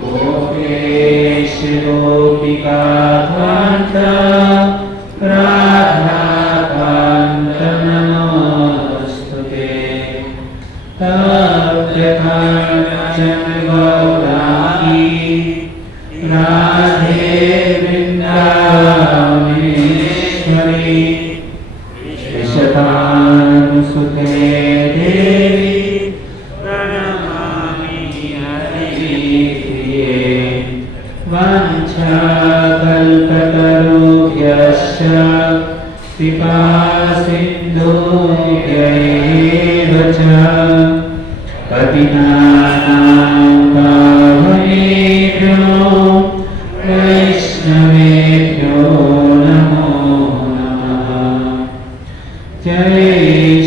Gope गोपिका कांत राधा कांत नमोस्तुते तप्त कांचन गौरांगी राधे वृंदावनेश्वरी विशतानुसुते देवी प्रणमामि हरिप्रिये वाञ्छाकल्पतरुभ्यश्च कृपासिन्धुभ्यैव च पतितानां पावनेभ्यो वैष्णवेभ्यो नमो नमः। जय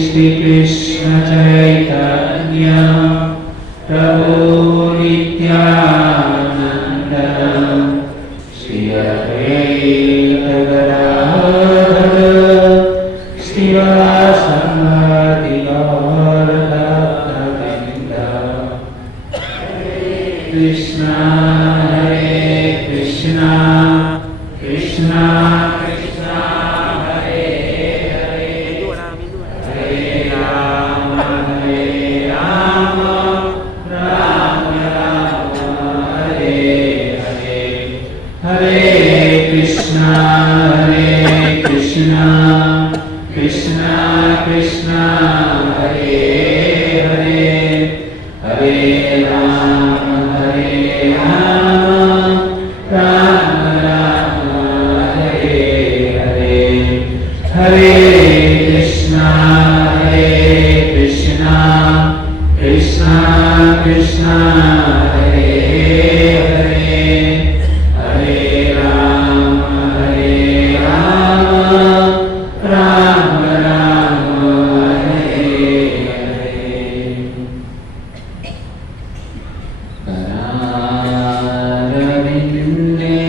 श्री कृष्ण चैतन्य प्रभु नित्यानंद श्री अद्वैत गदाधर श्रीवासादि गौर भक्तवृंद। कृष्णा हरे कृष्णा कृष्णा कृष्णा हरे हरे हरे राम राम राम हरे हरे। हरे कृष्णा कृष्णा कृष्णा हरे हरे हरे राम राम राम हरे हरे। हरे कृष्णा कृष्णा कृष्णा हरे हरे हरे राम राम राम हरे हरे। करारविंदे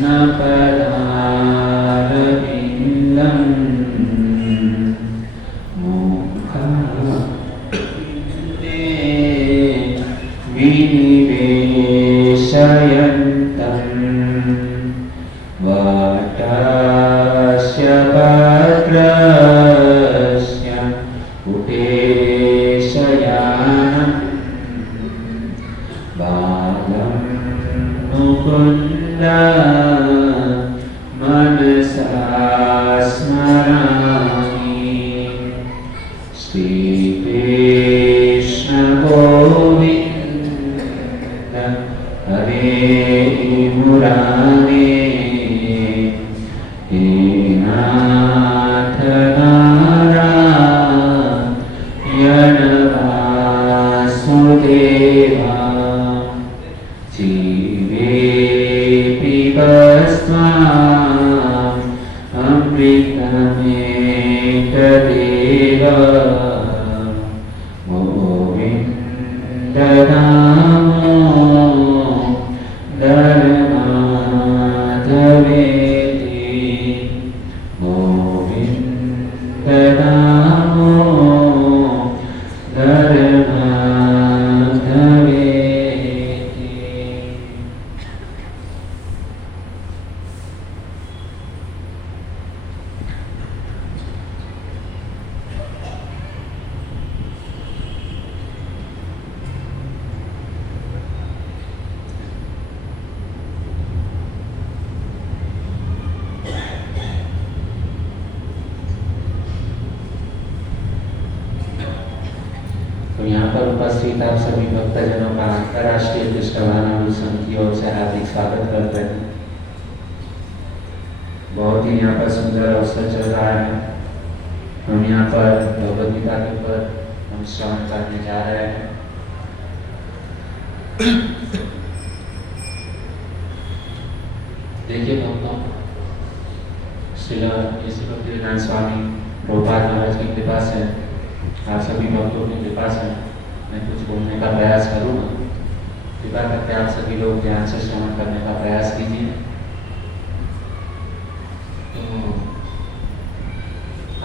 न पदारविंदं मुखारविंदे विनिवेशयन्तं वाटास्य पात्रस्य उपेशयानम् बालं मुकुन्द मनसा स्मरामि। श्रीकृष्ण गोविन्द हरे मुरारे हे नाथ नारायण वासुदेवा जीवे पिबस्त्वाम् अमृतमेतदेव गोविन्द दामोदरमाधवेति गोविन्द दामोदरमाधवेति। तो यहाँ पर उपस्थित आप सभी भक्तजनों का अंतर्राष्ट्रीय कृष्ण भावनामृत संघ की ओर से हार्दिक स्वागत करते हैं। बहुत ही यहाँ पर सुंदर अवसर चल रहा है। हम यहाँ पर भगवद गीता के ऊपर हम श्रवण करने जा रहे हैं। देखिए भक्तों, श्रील यीशु भक्तिवेदांत स्वामी प्रभुपाद महाराज की कृपा से, आप सभी भक्तों की कृपा से मैं कुछ बोलने का प्रयास करूँगा। कृपा करके आप सभी लोग ध्यान से श्रवण करने का प्रयास कीजिए। तो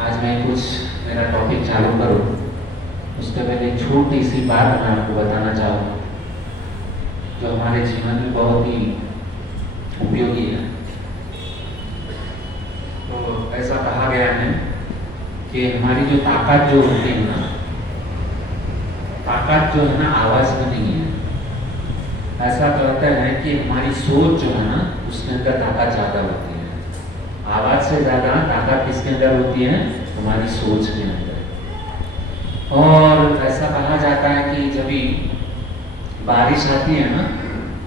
आज मैं कुछ मेरा टॉपिक चालू करूँ उसके पहले एक छोटी सी बात मैं आपको बताना चाहूँगा। जो हमारे जीवन में बहुत ही उपयोगी है। तो ऐसा कहा गया है कि हमारी जो ताकत जो होती है ना, ताकत जो है ना आवाज़ में नहीं है। ऐसा कहते हैं कि हमारी सोच जो है ना उसके अंदर ताकत ज़्यादा होती है। आवाज़ से ज़्यादा ताकत किसके अंदर होती है? हमारी सोच के अंदर। और ऐसा कहा जाता है कि जब भी बारिश आती है ना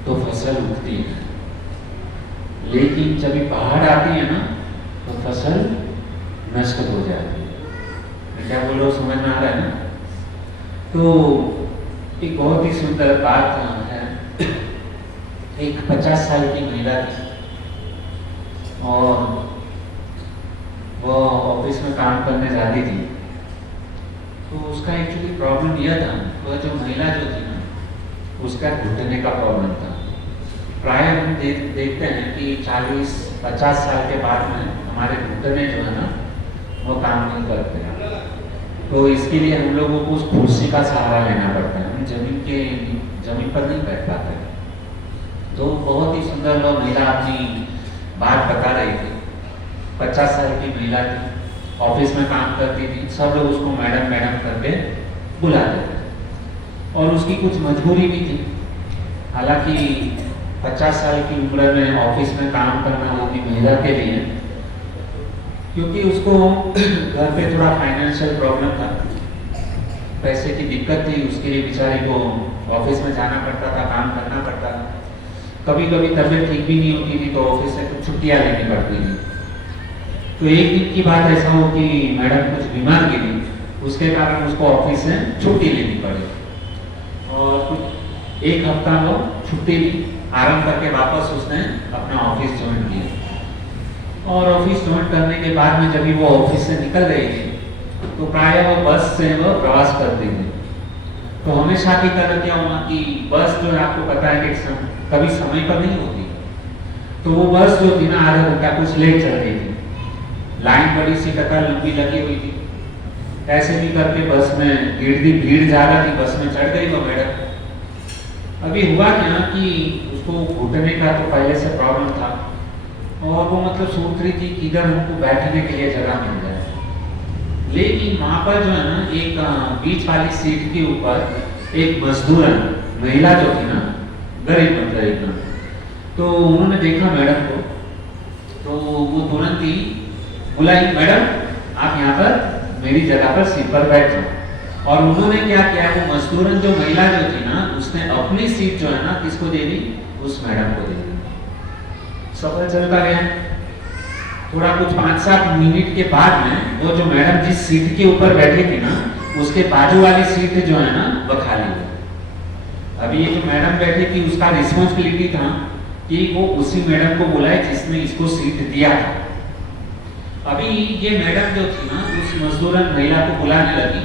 तो फसल उगती है, लेकिन जब भी बाढ़ आती है ना तो फसल नष्ट हो जाती है। क्या बोलो, समझ में आ रहा है ना? तो एक बहुत ही सुंदर बात है। एक 50 साल की महिला थी और वो ऑफिस में काम करने जाती थी। तो उसका एक्चुअली प्रॉब्लम यह था, वह जो महिला जो थी ना उसका घुटने का प्रॉब्लम था। प्राय हम देखते हैं कि 40-50 साल के बाद में हमारे घुटने जो है ना वो काम नहीं करते हैं। तो इसके लिए हम लोगों को उस कुर्सी का सहारा लेना पड़ता है, हम जमीन पर नहीं बैठ पाते। तो बहुत ही सुंदर वो महिला अपनी बात बता रही थी। 50 साल की महिला थी, ऑफिस में काम करती थी, सब लोग उसको मैडम मैडम करके बुलाते थे और उसकी कुछ मजबूरी भी थी। हालांकि 50 साल की उम्र में ऑफिस में काम करना होती महिला के लिए, क्योंकि उसको घर पे थोड़ा फाइनेंशियल प्रॉब्लम था, पैसे की दिक्कत थी, उसके लिए बेचारी को ऑफिस में जाना पड़ता था, काम करना पड़ता था। कभी कभी तबीयत ठीक भी नहीं होती थी तो ऑफिस से कुछ छुट्टियाँ लेनी पड़ती थी। तो एक दिन की बात ऐसा हो कि मैडम कुछ बीमार गिरी, उसके कारण उसको ऑफिस से छुट्टी लेनी पड़ी और कुछ एक हफ्ता वो छुट्टी आराम करके वापस उसने अपना ऑफिस ज्वाइन किया। और ऑफिस ज्वाइन करने के बाद में जब वो ऑफिस से निकल रही थी तो प्राय वो बस से वो प्रवास करती थी। तो हमेशा की तरह क्या हुआ कि बस जो है आपको पता है कि कभी समय पर नहीं होती, तो वो बस जो थी ना आधा घंटा कुछ लेट चल रही थी। लाइन बड़ी सी कतार लंबी लगी हुई थी, ऐसे भी करके बस में भीड़ ज़्यादा थी, बस में चढ़ गई वो मैडम। अभी हुआ क्या कि उसको घुटने का तो पहले से प्रॉब्लम था और वो मतलब सोच रही थी कि इधर हमको बैठने के लिए जगह मिल जाए, लेकिन वहाँ पर जो है ना एक बीच वाली सीट के ऊपर एक मजदूर महिला जो थी ना, गरीब मतलब एकदम, तो उन्होंने देखा मैडम को, तो वो तुरंत ही बुलाई, मैडम आप यहाँ पर मेरी जगह पर सीट पर बैठ जाओ। और उन्होंने क्या किया, वो मजदूरन जो महिला जो थी ना उसने अपनी सीट जो है ना किसको दे दी, उस मैडम को दे दी। सफर चलता गया। थोड़ा कुछ 5-7 मिनट के बाद में वो जो मैडम जिस सीट के ऊपर बैठी थी ना उसके बाजू वाली सीट जो है ना वो खाली है। अभी ये जो मैडम बैठी थी उसका रिस्पॉन्सिबिलिटी था कि वो उसी मैडम को बुलाए जिसने इसको सीट दिया था। अभी ये मैडम जो थी ना उस मजदूरन महिला को बुलाने लगी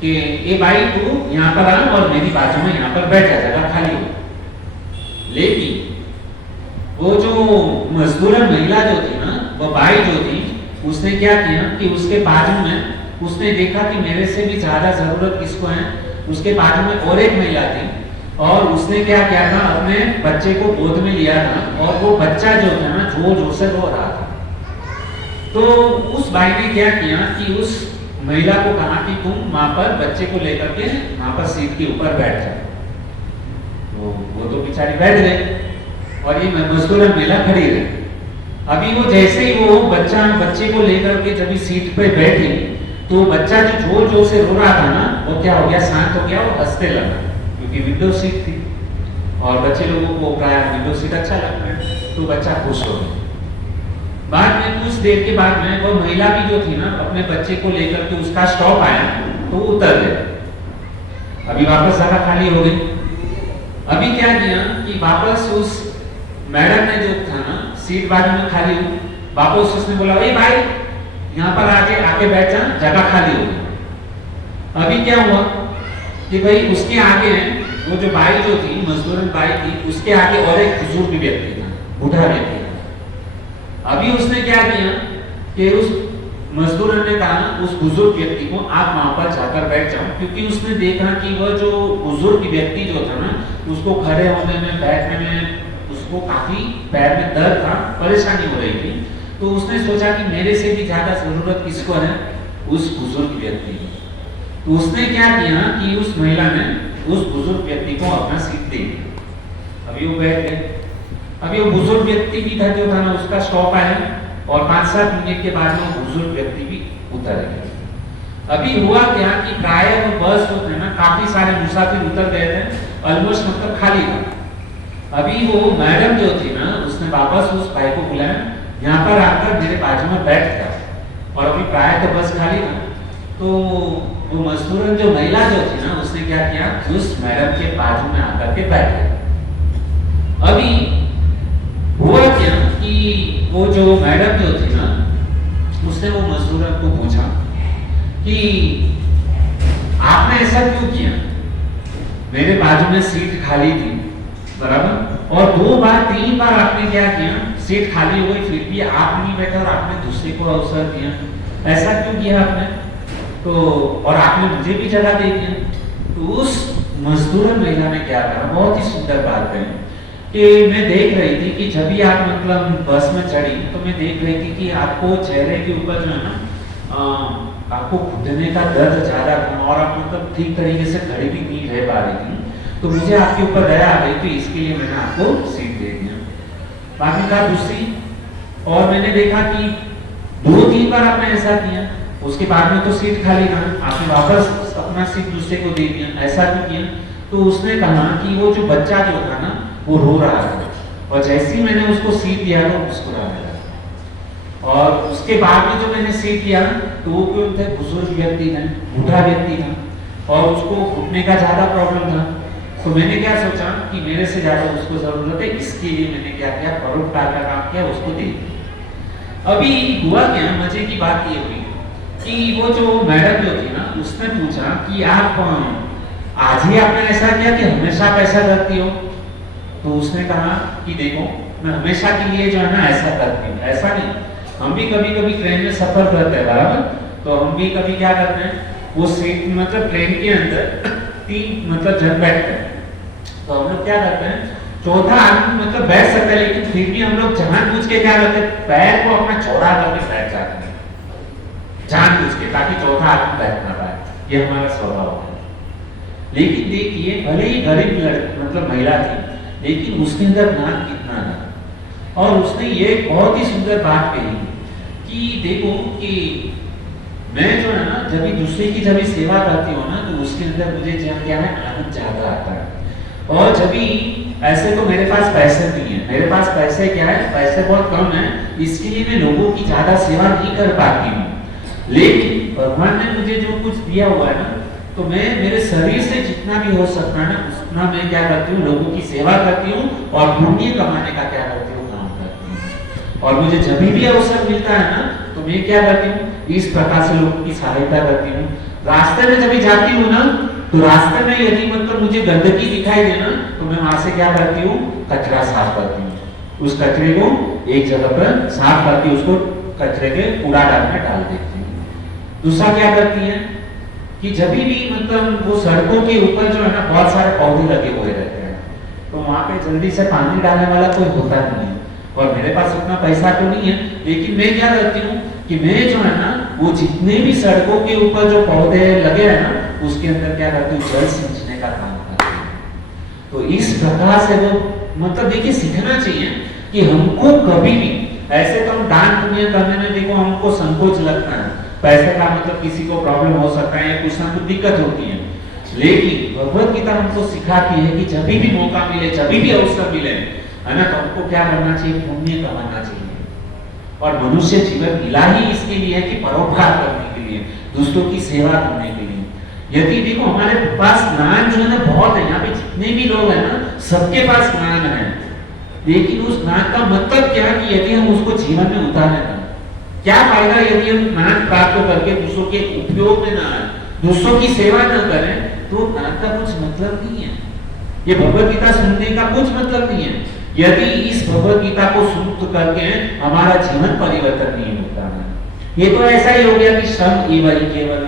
कि ए भाई तू यहाँ पर आ और मेरी बाजू में यहाँ पर बैठ जा, जगह खाली हो। लेकिन वो जो मजदूरन महिला जो थी ना, वो बाई जो थी, उसने क्या किया कि उसके बाजू में उसने देखा कि मेरे से भी ज्यादा जरूरत किसको है, उसके बाजू में और एक महिला थी और उसने क्या किया था, अपने बच्चे को गोद में लिया था और वो बच्चा जो था ना जोर जोर से रो रहा था। तो उस भाई ने क्या किया कि उस महिला को कहा कि तुम वहां पर बच्चे को लेकर के वहां पर सीट के ऊपर बैठ जाओ। तो वो तो बेचारी बैठ गई और ये मजदूर महिला खड़ी रही। अभी वो जैसे ही वो बच्चे को लेकर के जब सीट पे बैठी तो बच्चा जो जोर जोर से रो रहा था ना वो क्या हो गया, शांत हो गया, वो हंसने लगा क्योंकि विंडो सीट थी और बच्चे लोगों को प्राय विंडो सीट अच्छा लगता है, तो बच्चा खुश हो गया। बाद में कुछ देर के बाद में वो महिला भी जो थी ना अपने बच्चे को लेकर के उसका स्टॉप आया तो उतर गए। अभी वापस जगह खाली हो गई। अभी क्या किया कि वापस उस मैडम ने जो था ना सीट बाजू में खाली हुई, वापस उसने बोला ए भाई यहाँ पर आके बैठ जा, जगह खाली हो गई। अभी क्या हुआ कि भाई उसके आगे वो जो बाई जो थी, मजदूरन बाई थी, उसके आगे और एक बुजुर्ग व्यक्ति था, बूढ़ा व्यक्ति था। अभी उसने क्या किया कि उस मजदूर ने कहा उस बुजुर्ग व्यक्ति को आप वहां पर जाकर बैठ जाओ, क्योंकि उसने देखा कि वह जो बुजुर्ग व्यक्ति जो था ना, उसको खड़े होने में, बैठने में उसको काफी पैर में दर्द था, परेशानी हो रही थी। तो उसने सोचा कि मेरे से भी ज्यादा जरूरत किसको है, उस बुजुर्ग व्यक्ति की। तो उसने क्या किया कि उस महिला ने उस बुजुर्ग व्यक्ति को अपना सीट दे दिया। अभी वो बैठ गए। अभी वो बुजुर्ग व्यक्ति भी था जो था ना, उसका स्टॉप आया और 5-7 मिनट के बाद में बुजुर्ग व्यक्ति भी उतर गए। अभी हुआ क्या कि प्राय वो बस जो थे ना, काफी सारे मुसाफिर उतर गए थे, ऑलमोस्ट मतलब खाली था। अभी वो मैडम जो थी ना, उसने वापस उस भाई को बुलाया, यहाँ पर आकर मेरे बाजू में बैठ गया। और अभी प्राय तो बस खाली था। तो वो मजदूरन जो महिला जो थी ना, उसने क्या किया, उस मैडम के बाजू में आकर के बैठ गया। अभी हुआ क्या कि वो जो मैडम जो थी ना, उसने वो मजदूर को पूछा कि आपने ऐसा क्यों किया, मेरे बाजू में सीट खाली थी, बराबर, और 2 बार 3 बार आपने क्या किया, सीट खाली हो गई फिर भी आप नहीं बैठे और आपने दूसरे को अवसर दिया, ऐसा क्यों किया आपने? तो और आपने मुझे भी जगह दे दिया। तो उस मजदूर महिला ने क्या कहा, बहुत ही सुंदर बात कही कि मैं देख रही थी कि जब भी आप मतलब बस में चढ़ी तो मैं देख रही थी कि आपको चेहरे के ऊपर जो है ना, आपको घुटने का दर्द ज्यादा था और आप मतलब ठीक तरीके से खड़ी भी नहीं रह पा रही थी। तो मुझे आपके ऊपर दया आ गई, तो इसके लिए मैंने आपको सीट दे दिया। बाकी का दूसरी, और मैंने देखा कि 2-3 बार आपने ऐसा किया, उसके बाद में तो सीट खाली था, आपने वापस अपना सीट दूसरे को दे दिया, ऐसा क्यों किया? तो उसने कहा कि वो जो बच्चा जो था ना, वो रो रहा था और जैसे ही मैंने उसको सीट दिया तो मुस्कुराने लगा। और उसके बाद में जो मैंने सीट दिया तो वो क्यों थे, बुजुर्ग व्यक्ति थे, बूढ़ा व्यक्ति था और उसको घुटने का ज्यादा प्रॉब्लम था। तो मैंने क्या सोचा कि मेरे से ज्यादा उसको जरूरत है, इसके लिए मैंने क्या किया, परोपकार का काम किया, उसको दे दिया। अभी हुआ क्या, मजे की बात ये हुई कि वो जो मैडम जो थी ना, उसने पूछा कि आप आज ही आपने ऐसा किया कि हमेशा ऐसा करती हो? तो उसने कहा कि देखो, मैं हमेशा के लिए जो है ना ऐसा करती हूँ, ऐसा नहीं, हम भी कभी कभी ट्रेन में सफर करते हैं, बराबर, तो हम भी कभी क्या करते हैं, वो सीट मतलब ट्रेन के अंदर 3 मतलब जन बैठते हैं, तो हम लोग क्या करते हैं, चौथा आदमी मतलब बैठ सकता है, लेकिन फिर भी हम लोग जानबूझ के क्या करते हैं, पैर को अपना चौड़ा करके बैठ जाते हैं, जानबूझ के, ताकि चौथा आदमी बैठ ना पाए। ये हमारा स्वभाव है। लेकिन देखिए, भले ही गरीब मतलब महिला थी, लेकिन उसके अंदर ज्ञान कितना था। और उसने ये बहुत ही सुंदर बात कही कि देखो कि मैं जो है ना, जब भी दूसरे की जब भी सेवा करती हूँ ना, तो उसके अंदर मुझे क्या है, आनंद ज्यादा आता है। और जब भी ऐसे तो मेरे पास पैसे नहीं है, मेरे पास पैसे क्या है, पैसे बहुत कम है, इसके लिए मैं लोगों की ज्यादा सेवा नहीं कर पाती हूँ। लेकिन भगवान ने मुझे जो कुछ दिया हुआ है ना, तो मैं मेरे शरीर से जितना भी हो सकता है ना, उतना मैं क्या करती हूँ, लोगों की सेवा करती हूँ और पुण्य कमाने का क्या करती हूँ, काम करती हूँ। और मुझे जब भी अवसर मिलता है ना, तो मैं क्या करती हूँ, इस प्रकार से लोगों की सहायता करती हूँ। रास्ते में जब जाती हूँ ना, तो रास्ते में यदि मतलब मुझे गंदगी दिखाई दे ना, तो मैं वहां से क्या करती हूँ, कचरा साफ करती हूँ। उस कचरे को एक जगह पर साफ करके उसको कचरे के कूड़ादान में डाल देती हूँ। दूसरा क्या करती है कि जब भी मतलब वो सड़कों के ऊपर जो है ना, बहुत सारे पौधे लगे हुए रहते हैं, तो वहां पे जल्दी से पानी डालने वाला कोई होता नहीं है, और मेरे पास उतना पैसा तो नहीं है, लेकिन मैं क्या करती हूँ कि मैं जो है ना, वो जितने भी सड़कों के ऊपर जो पौधे लगे हैं ना, उसके अंदर क्या करती हूँ, जल सिंचने का काम करती हूँ। तो इस प्रकार से वो मतलब देखिए, सीखना चाहिए कि हमको कभी भी ऐसे तो हम दान पुण्य करने में देखो हमको संकोच लगता है, पैसे का मतलब किसी को प्रॉब्लम हो सकता है या कुछ ना कुछ दिक्कत होती है, लेकिन भगवत गीता हमको सिखाती है कि जब भी मौका मिले, जब भी अवसर मिले, है ना, तो हमको क्या करना चाहिए, पुण्य कमाना चाहिए। और मनुष्य जीवन मिला ही इसके लिए है कि परोपकार करने के लिए, दूसरों की सेवा करने के लिए। यदि देखो हमारे पास ज्ञान जो है ना बहुत है, यहाँ पे जितने भी लोग हैं ना, सबके पास ज्ञान है, लेकिन उस ज्ञान का मतलब क्या है कि यदि हम उसको जीवन में उतारे ना, क्या फायदा यदि हम ज्ञान प्राप्त करके दूसरों के उपयोग में ना आए, दूसरों की सेवा न करें, तो ज्ञान का कुछ मतलब नहीं है। ये भगवत गीता सुनने का कुछ मतलब नहीं है, यदि इस भगवत गीता को सुन करके हमारा जीवन परिवर्तन नहीं होता है। ये तो ऐसा ही हो गया कि श्रम एवं केवल,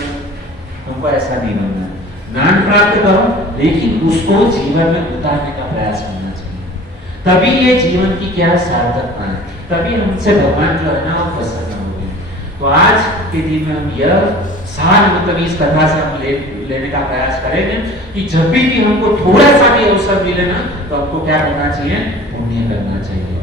हमको ऐसा नहीं बनना है। ज्ञान प्राप्त करो लेकिन उसको जीवन में उतारने का प्रयास करना चाहिए, तभी ये जीवन की क्या सार्थकता है, तभी हमसे भगवान जो है ना वो प्रसन्न होंगे। तो आज के दिन में हम यह सार मतलब इस कथा से हम लेने का प्रयास करेंगे कि जब भी हमको थोड़ा सा भी अवसर मिले ना तो हमको क्या करना चाहिए, पुण्य करना चाहिए।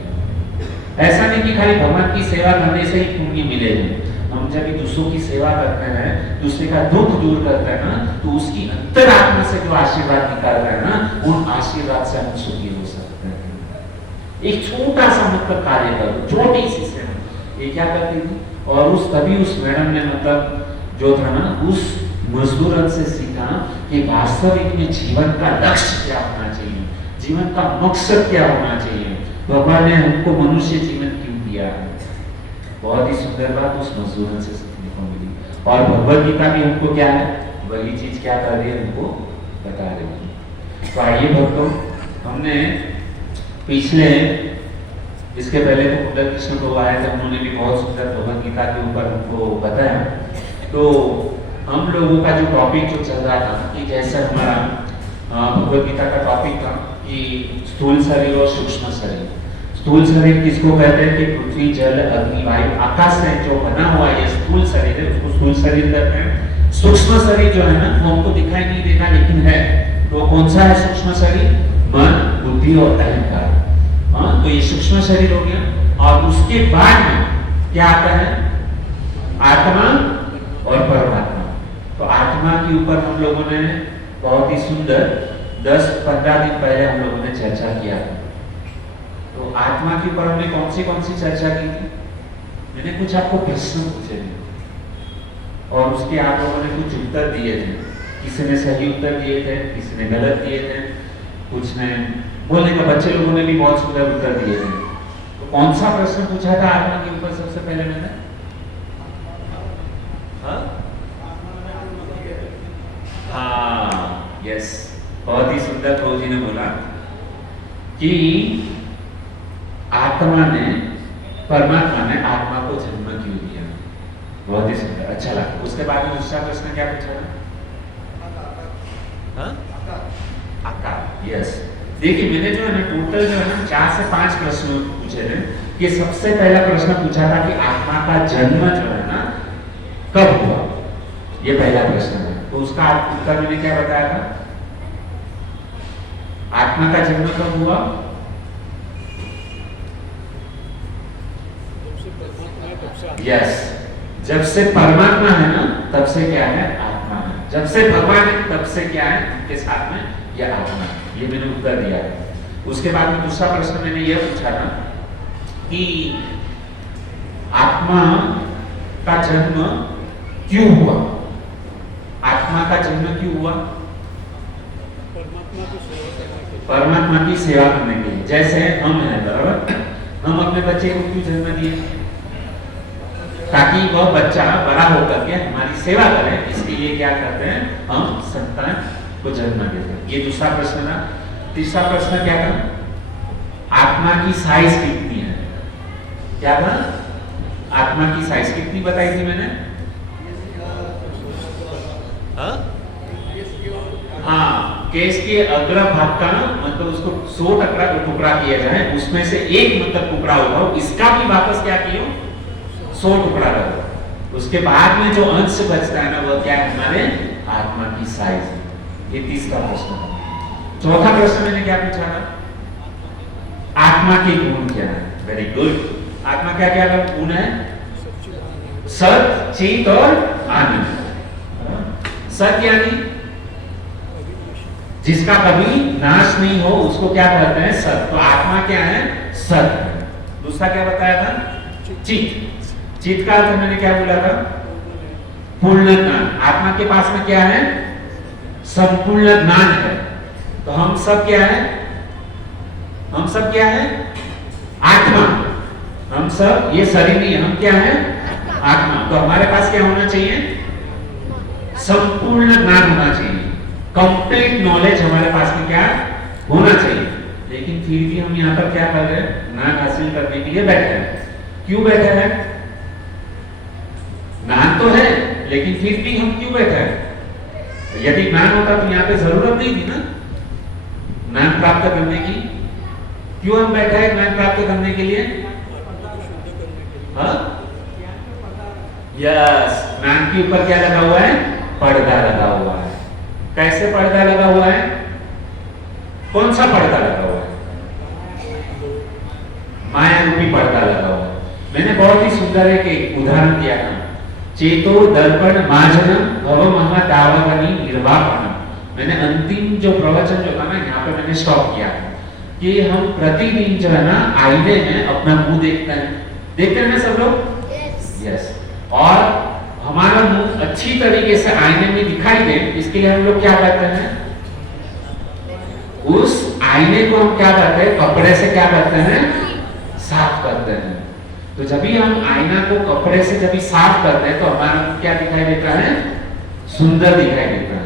ऐसा नहीं कि खाली भगवान की सेवा करने से ही पुण्य मिलेगा। हम जब भी दूसरों की सेवा करते हैं, दूसरे का दुख दूर करते हैं ना, तो उसकी अंतरात्मा से जो आशीर्वाद निकालता है ना, उन आशीर्वाद से हम सुखी हो सकते हैं। एक छोटा सा मतलब कार्य करो, छोटी सी सेवा, ये क्या करती थी, और उस तभी उस मैडम ने मतलब जो था ना उस मजदूरन से सीखा कि वास्तविक में जीवन का लक्ष्य क्या होना चाहिए, जीवन का मकसद क्या होना चाहिए, भगवान ने हमको मनुष्य जीवन क्यों दिया। बहुत ही सुंदर बात उस मजदूरन से सीखने को मिली। और भगवद गीता भी हमको क्या है, वही चीज क्या कर रही है, हमको बता रही है। तो आइए भक्तों, हमने पिछले इसके पहले तो कुंडल कृष्ण को आए थे, उन्होंने भी बहुत सुंदर भगवद गीता के ऊपर हमको बताया। तो हम लोगों का जो टॉपिक जो चल रहा था कि जैसे हमारा भगवद गीता का टॉपिक था कि स्थूल शरीर और सूक्ष्म शरीर। स्थूल शरीर किसको कहते हैं कि पृथ्वी जल अग्नि वायु आकाश से जो बना हुआ ये स्थूल शरीर है, उसको स्थूल शरीर कहते हैं। सूक्ष्म शरीर जो है ना वो हमको दिखाई नहीं देता लेकिन है, तो कौन सा है सूक्ष्म शरीर, मन बुद्धि और अहंकार। तो ये सूक्ष्म शरीर हो गया। और उसके बाद में क्या आता है, आत्मा और परमात्मा। तो आत्मा के ऊपर हम लोगों ने बहुत ही सुंदर 10-15 दिन पहले हम लोगों ने चर्चा किया था। तो आत्मा के ऊपर हमने कौन सी चर्चा की थी, मैंने कुछ आपको प्रश्न पूछे थे और उसके आप लोगों ने कुछ उत्तर दिए थे। किसी ने सही उत्तर दिए थे, किसी ने गलत दिए थे, कुछ ने बोलने का बच्चे लोगों ने भी बहुत सुंदर उत्तर दिए थे। तो कौन सा प्रश्न पूछा था आत्मा के ऊपर सबसे पहले मैंने, हाँ यस, बहुत ही सुंदर प्रभु जी ने बोला कि आत्मा ने, परमात्मा ने आत्मा को जन्म क्यों दिया। बहुत ही सुंदर, अच्छा लगा। उसके बाद में दूसरा प्रश्न क्या पूछा था, आकार। यस, देखिए मैंने जो है ना टोटल जो है ना 4 से 5 प्रश्न पूछे थे। कि सबसे पहला प्रश्न पूछा था कि आत्मा का जन्म जो है ना कब हुआ, ये पहला प्रश्न है। तो उसका उत्तर मैंने क्या बताया था, आत्मा का जन्म कब हुआ, यस, जब से परमात्मा है ना तब से क्या है, आत्मा है। जब से भगवान है तब से क्या है, उनके साथ में यह आत्मा है। ये मैंने उत्तर दिया है। उसके बाद में दूसरा प्रश्न मैंने यह पूछा था कि आत्मा का जन्म क्यों हुआ, आत्मा का जन्म क्यों हुआ, परमात्मा की सेवा करने के लिए। जैसे हम हैं बराबर, हम अपने बच्चे को क्यों जन्म दिए, ताकि वह बच्चा बड़ा होकर के हमारी सेवा करे, इसके लिए क्या करते हैं, हम संतान को जन्म देते हैं। ये दूसरा प्रश्न था। तीसरा प्रश्न क्या था, आत्मा की साइज कितनी है, क्या था, आत्मा की साइज कितनी बताई थी मैंने, हाँ, केस के अग्र भाग का मतलब उसको 100 टुकड़ा किया जाए, उसमें से एक मतलब टुकड़ा होगा, इसका भी वापस क्या किया, 100 टुकड़ा करो। उसके बाद में जो अंश बचता है ना वह क्या है, हमारे आत्मा की साइज। ये तीसरा प्रश्न है। चौथा प्रश्न मैंने क्या पूछा था, आत्मा के गुण क्या है। Very good. आत्मा क्या क्या गुण है, सत, चित और आनंद। सत यानी जिसका कभी नाश नहीं हो उसको क्या कहते हैं, सत। तो आत्मा क्या है, सत। दूसरा क्या बताया था, चित। चित का अर्थ मैंने क्या बोला था, पूर्ण ज्ञान। आत्मा के पास में क्या है, संपूर्ण ज्ञान है। तो हम सब क्या है, हम सब क्या है, आत्मा। हम सब, ये शरीर नहीं है, हम क्या है, आत्मा। तो हमारे पास क्या होना चाहिए, संपूर्ण ज्ञान होना चाहिए, कंप्लीट नॉलेज हमारे पास में क्या होना चाहिए। लेकिन फिर भी हम यहाँ पर क्या कर रहे हैं, ज्ञान हासिल करने के लिए बैठे हैं। क्यों बैठे हैं, लेकिन फिर भी हम क्यों बैठे हैं? यदि ज्ञान होता तो यहाँ पे जरूरत नहीं थी ना ज्ञान प्राप्त करने की। क्यों हम बैठे हैं ज्ञान प्राप्त करने के लिए? यस, ज्ञान के ऊपर क्या लगा हुआ है? पर्दा लगा हुआ है। कैसे पर्दा लगा हुआ है? कौन सा पर्दा लगा हुआ है? माया रूपी पर्दा लगा हुआ है। मैंने बहुत ही सुंदर एक उदाहरण दिया था, चेतो दर्पण मार्जनम भव महादावगनी निर्वापणम। मैंने अंतिम जो प्रवचन जो था ना यहाँ पे मैंने स्टॉप किया कि हम प्रतिदिन जो है ना आईने में अपना मुंह देखते हैं ना सब लोग? यस। और हमारा मुंह अच्छी तरीके से आईने में दिखाई दे, इसके लिए हम लोग क्या करते हैं? उस आईने को हम क्या करते हैं? कपड़े से क्या करते हैं? साफ करते हैं। तो जब भी हम आईना को कपड़े से जब भी साफ करते हैं तो हमारा मुंह क्या दिखाई देता है? सुंदर दिखाई देता है।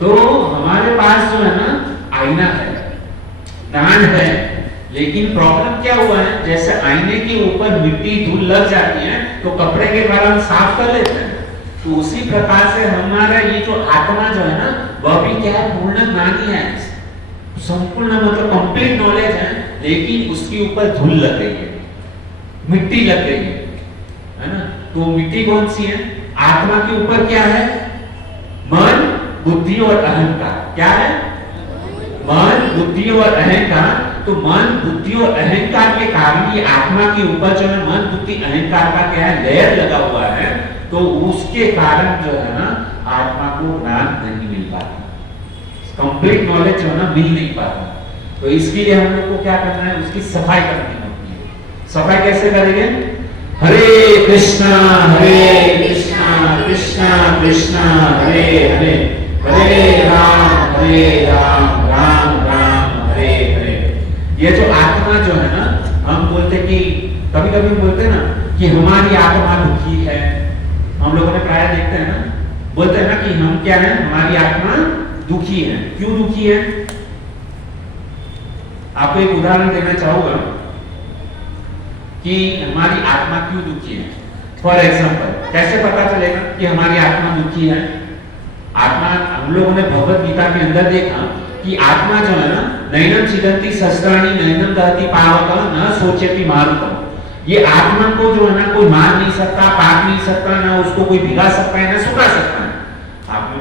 तो हमारे पास जो है ना आईना है, ज्ञान है, लेकिन प्रॉब्लम क्या हुआ है? जैसे आईने के ऊपर मिट्टी धूल लग जाती है तो कपड़े के द्वारा हम साफ कर लेते हैं। तो उसी प्रकार से हमारा ये जो आत्मा जो है ना वह भी क्या है? पूर्ण ज्ञानी है, संपूर्ण मतलब कंप्लीट नॉलेज है, लेकिन उसके ऊपर धूल लग गई है, मिट्टी लग गई है ना? तो मिट्टी कौन सी है? आत्मा के ऊपर क्या है? मन, बुद्धि और अहंकार। क्या है? मन, बुद्धि और अहंकार। तो मन, बुद्धि और अहंकार के कारण ये आत्मा के ऊपर जो है मन, बुद्धि, अहंकार का क्या है? लेयर लगा हुआ है। तो उसके कारण जो है ना आत्मा को ज्ञान नहीं मिल पाता, कंप्लीट नॉलेज जो है ना मिल नहीं पाता। तो इसके लिए हम लोग को क्या करना है? उसकी सफाई करनी होती है। सफाई कैसे करेंगे? हरे कृष्णा कृष्णा कृष्णा हरे हरे, हरे राम राम राम हरे हरे। ये जो आत्मा जो है ना, हम बोलते कि कभी कभी बोलते हैं ना कि हमारी आत्मा दुखी है। हम लोगों ने प्राय देखते हैं ना, बोलते हैं ना कि हम क्या है? हमारी आत्मा दुखी है। क्यों दुखी है? आपको एक उदाहरण देना चाहूंगा कि हमारी आत्मा क्यों दुखी है। फॉर एग्जाम्पल, कैसे पता चलेगा कि हमारी आत्मा दुखी है? आत्मा, हम लोगों ने भगवत गीता के अंदर देखा कि आत्मा जो है ना नैनम छिदन्ति शस्त्राणि नैनम दहति पावक न सोचति मारुतम। ये आत्मा को जो है ना कोई मार नहीं सकता, काट नहीं सकता, ना उसको कोई भिगा सकता है, ना सुखा सकता है। आपने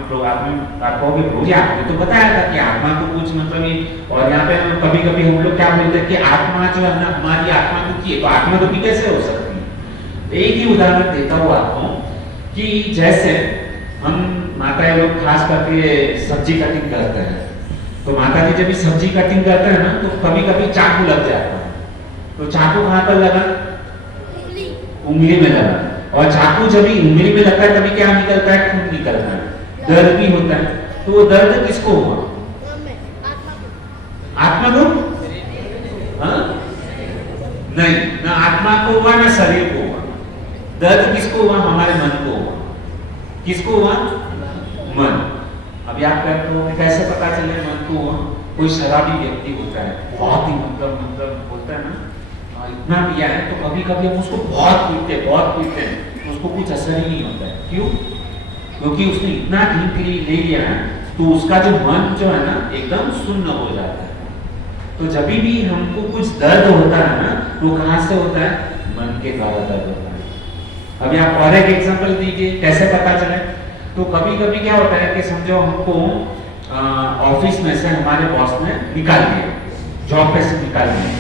तो बताया था कि आत्मा को कुछ मतलब ही, और यहाँ पे कभी कभी हम लोग क्या बोलते हैं कि आत्मा जो है ना हमारी आत्मा दुखी है। तो आत्मा दुखी कैसे हो सकती है? एक ही उदाहरण देता हूँ आपको कि जैसे हम माता लोग खास करके सब्जी कटिंग करते हैं, तो माता जी जब भी सब्जी कटिंग करते हैं ना तो कभी कभी चाकू लग जाता है। तो चाकू कहाँ पर लगा? उंगली में लगा। और चाकू जब भी उंगली में लगता है तभी क्या निकलता है? खून निकलता है, दर्द भी होता है। तो वो दर्द किसको हुआ? आत्मा को? नहीं, ना आत्मा को हुआ ना शरीर को हुआ। दर्द किसको हुआ? हमारे मन को हुआ। किसको हुआ? मन। अभी आप कहते हो कैसे पता चले मन को हुआ? कोई शराबी व्यक्ति होता है, बहुत ही मतलब बोलता है ना इतना पिया है, तो कभी कभी हम उसको बहुत पीते हैं, उसको कुछ असर ही नहीं होता है। क्यों? क्योंकि उसने इतना डीपली ले लिया है, तो उसका जो मन जो है ना एकदम सुन्न हो जाता है। तो जब भी हमको कुछ दर्द होता है ना, वो कहाँ से होता है? मन के द्वारा दर्द होता है। अभी आप और एक एग्जांपल दीजिए, कैसे पता चले? तो कभी कभी क्या होता है कि समझो हमको ऑफिस में से हमारे बॉस ने निकाल दिया, जॉब पे से निकाल दिया,